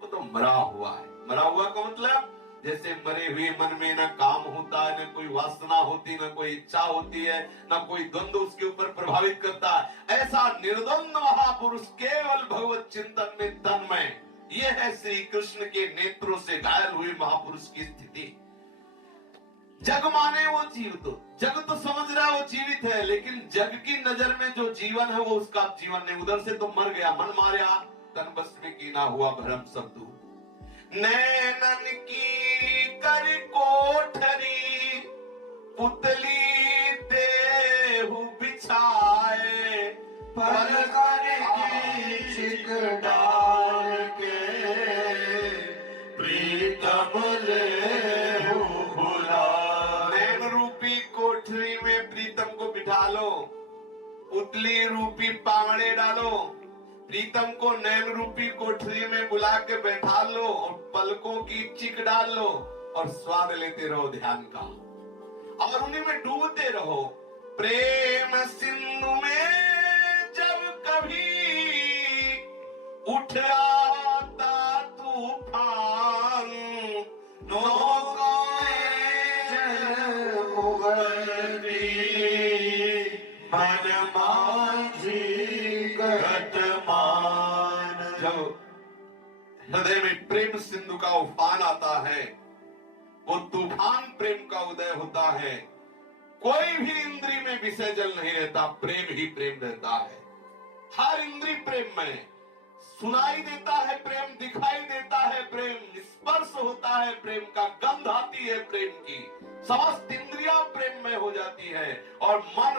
वो तो मरा हुआ है। मरा हुआ का मतलब जैसे मरे हुए मन में न काम होता है, न कोई वासना होती, न कोई इच्छा होती है, न कोई द्वंद्व उसके ऊपर प्रभावित करता है, ऐसा निर्द्वंद महापुरुष केवल भगवत चिंतन में तन्मय, ये है श्री कृष्ण के नेत्रों से घायल हुए महापुरुष की स्थिति। जग माने वो जीव, तो जग तो समझ रहा है वो जीवित है, लेकिन जग की नजर में जो जीवन है वो उसका जीवन नहीं। उधर से तो मर गया, मन मारा तन बस में की ना हुआ भ्रम सब दूर। नैनन की कर कोठरी पुतली देहु बिछाए, पर कर की चिक डाल के प्रीतम ले भुला। नैन रूपी कोठरी में प्रीतम को बिठा लो, पुतली रूपी पावड़े डालो, प्रीतम को नैन रूपी कोठरी में बुला के बैठा लो और पलकों की चिक डाल लो और स्वाद लेते रहो ध्यान का और उन्हीं में डूबते रहो। प्रेम सिंधु में जब कभी उठ आता तूफान, नौकाएं चल उगलती, मन माझी घटमान। जब हृदय में प्रेम सिंधु का उफान आता है, वो तूफान प्रेम का उदय होता है, कोई भी इंद्री में विषय जल नहीं रहता, प्रेम ही प्रेम रहता है। हर इंद्री प्रेम में सुनाई देता है, प्रेम दिखाई देता है, प्रेम स्पर्श होता है, प्रेम का गंध आती है, प्रेम की समस्त इंद्रियां प्रेम में हो जाती है और मन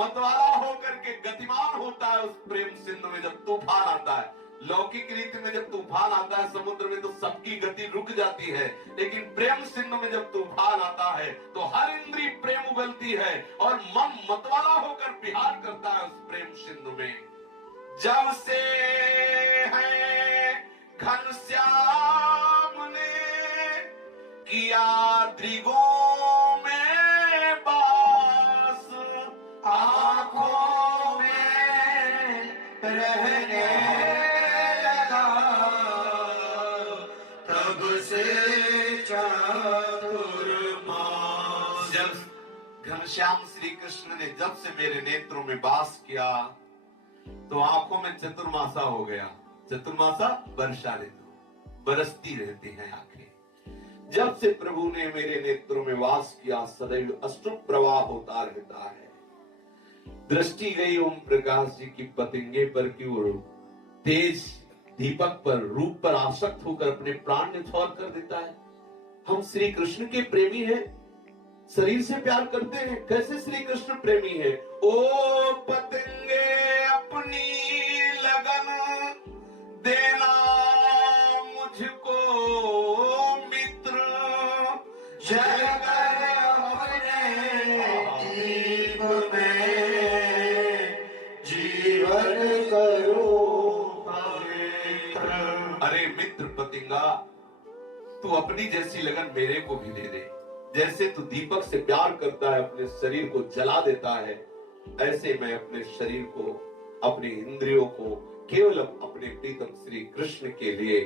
मतवाला होकर के गतिमान होता है उस प्रेम सिंधु में जब तूफान आता है। लौकिक रीति में जब तूफान आता है समुद्र में तो सबकी गति रुक जाती है, लेकिन प्रेम सिंधु में जब तूफान आता है तो हर इंद्री प्रेम उगलती है और मन मतवाला होकर विहार करता है उस प्रेम सिंधु में। जब से है घनश्याम ने किया दृगों में बास, आंखों में रहने लगा, तब से चातुर्मास। जब घनश्याम श्री कृष्ण ने जब से मेरे नेत्रों में वास किया तो आंखों में चतुर्मासा हो गया। चतुर्मासा वर्षा ऋतु, बरसती रहती हैं आंखें। जब से प्रभु ने मेरे नेत्रों में वास किया सदैव अश्रु प्रवाह होता रहता है। दृष्टि गई ओम प्रकाश जी की पतंगे पर की ओर, तेज दीपक पर, रूप पर आसक्त होकर अपने प्राण न्यौछावर कर देता है। हम श्री कृष्ण के प्रेमी हैं, शरीर से प्यार करते हैं। कैसे श्री कृष्ण प्रेमी है? ओ पतंगे अपनी लगन देना मुझको मित्र, जल कर अपने दीप में जीवन करो पवित्र। अरे मित्र पतंगा, तू अपनी जैसी लगन मेरे को भी दे दे। जैसे तू दीपक से प्यार करता है, अपने शरीर को जला देता है, ऐसे मैं अपने शरीर को, अपनी इंद्रियों को केवल अपने प्रीतम श्री कृष्ण के लिए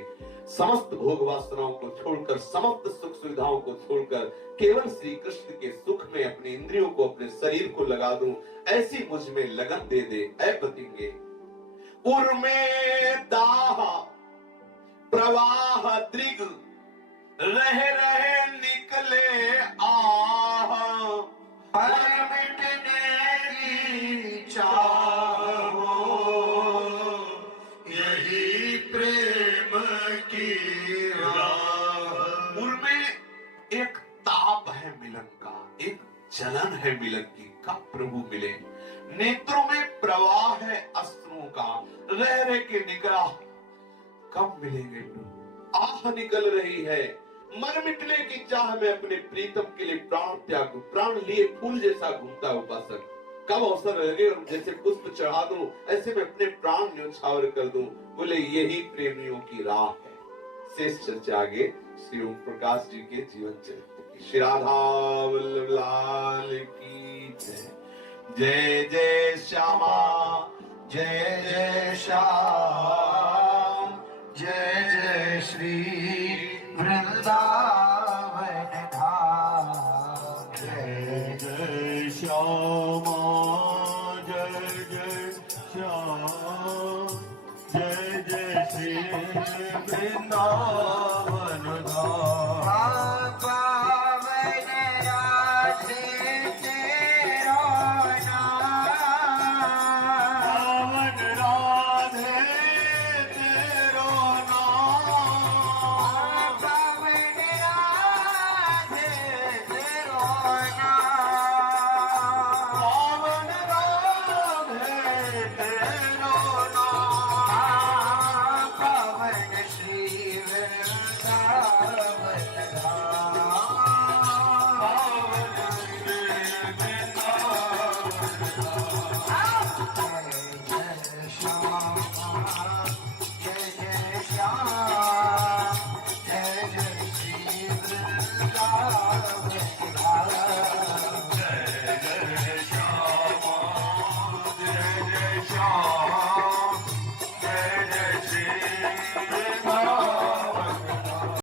समस्त भोग वासनाओं को छोड़कर, समस्त सुख सुविधाओं को छोड़कर केवल श्री कृष्ण के सुख में अपनी इंद्रियों को, अपने शरीर को लगा दूं, ऐसी मुझ में लगन दे दे ऐ पतंगे। उर्मे दाह प्रवाह दृग, रह रहे निकले आह, पर मिटने की चाह हो, यही प्रेम की राह। उनमें एक ताप है मिलन का, एक जलन है मिलन की, कब प्रभु मिले। नेत्रों में प्रवाह है अश्रुओं का, रह रह के निकला, कब मिलेंगे प्रभु। आह निकल रही है, मन मिटने की चाह में अपने प्रीतम के लिए प्राण त्याग, प्राण लिए फूल जैसा घूमता उपासक, कब अवसर लगे और जैसे पुष्प चढ़ा दूं, ऐसे मैं अपने प्राण न्यौछावर कर दूं। बोले यही प्रेमियों की राह है। शेष चर्चा आगे श्री ओम प्रकाश जी के जीवन चरित्र की। श्री राधा वल्लभ लाल की जय। जय जय श्यामा, जय जय श्याम, जय जय श्री वृंदावन धाम। जय जय श्यामा, जय जय श्याम, जय जय श्री वृंदावन धाम। पावन राधे तेरा नाम, पावन राधे तेरा नाम, पावन राधे तेरा नाम, पावन राधे तेरा नाम, पावन श्री वृंदावन धाम, पावन श्री वृंदावन धाम। जय जय श्याम, जय जय श्याम, जय जय श्री वृंदावन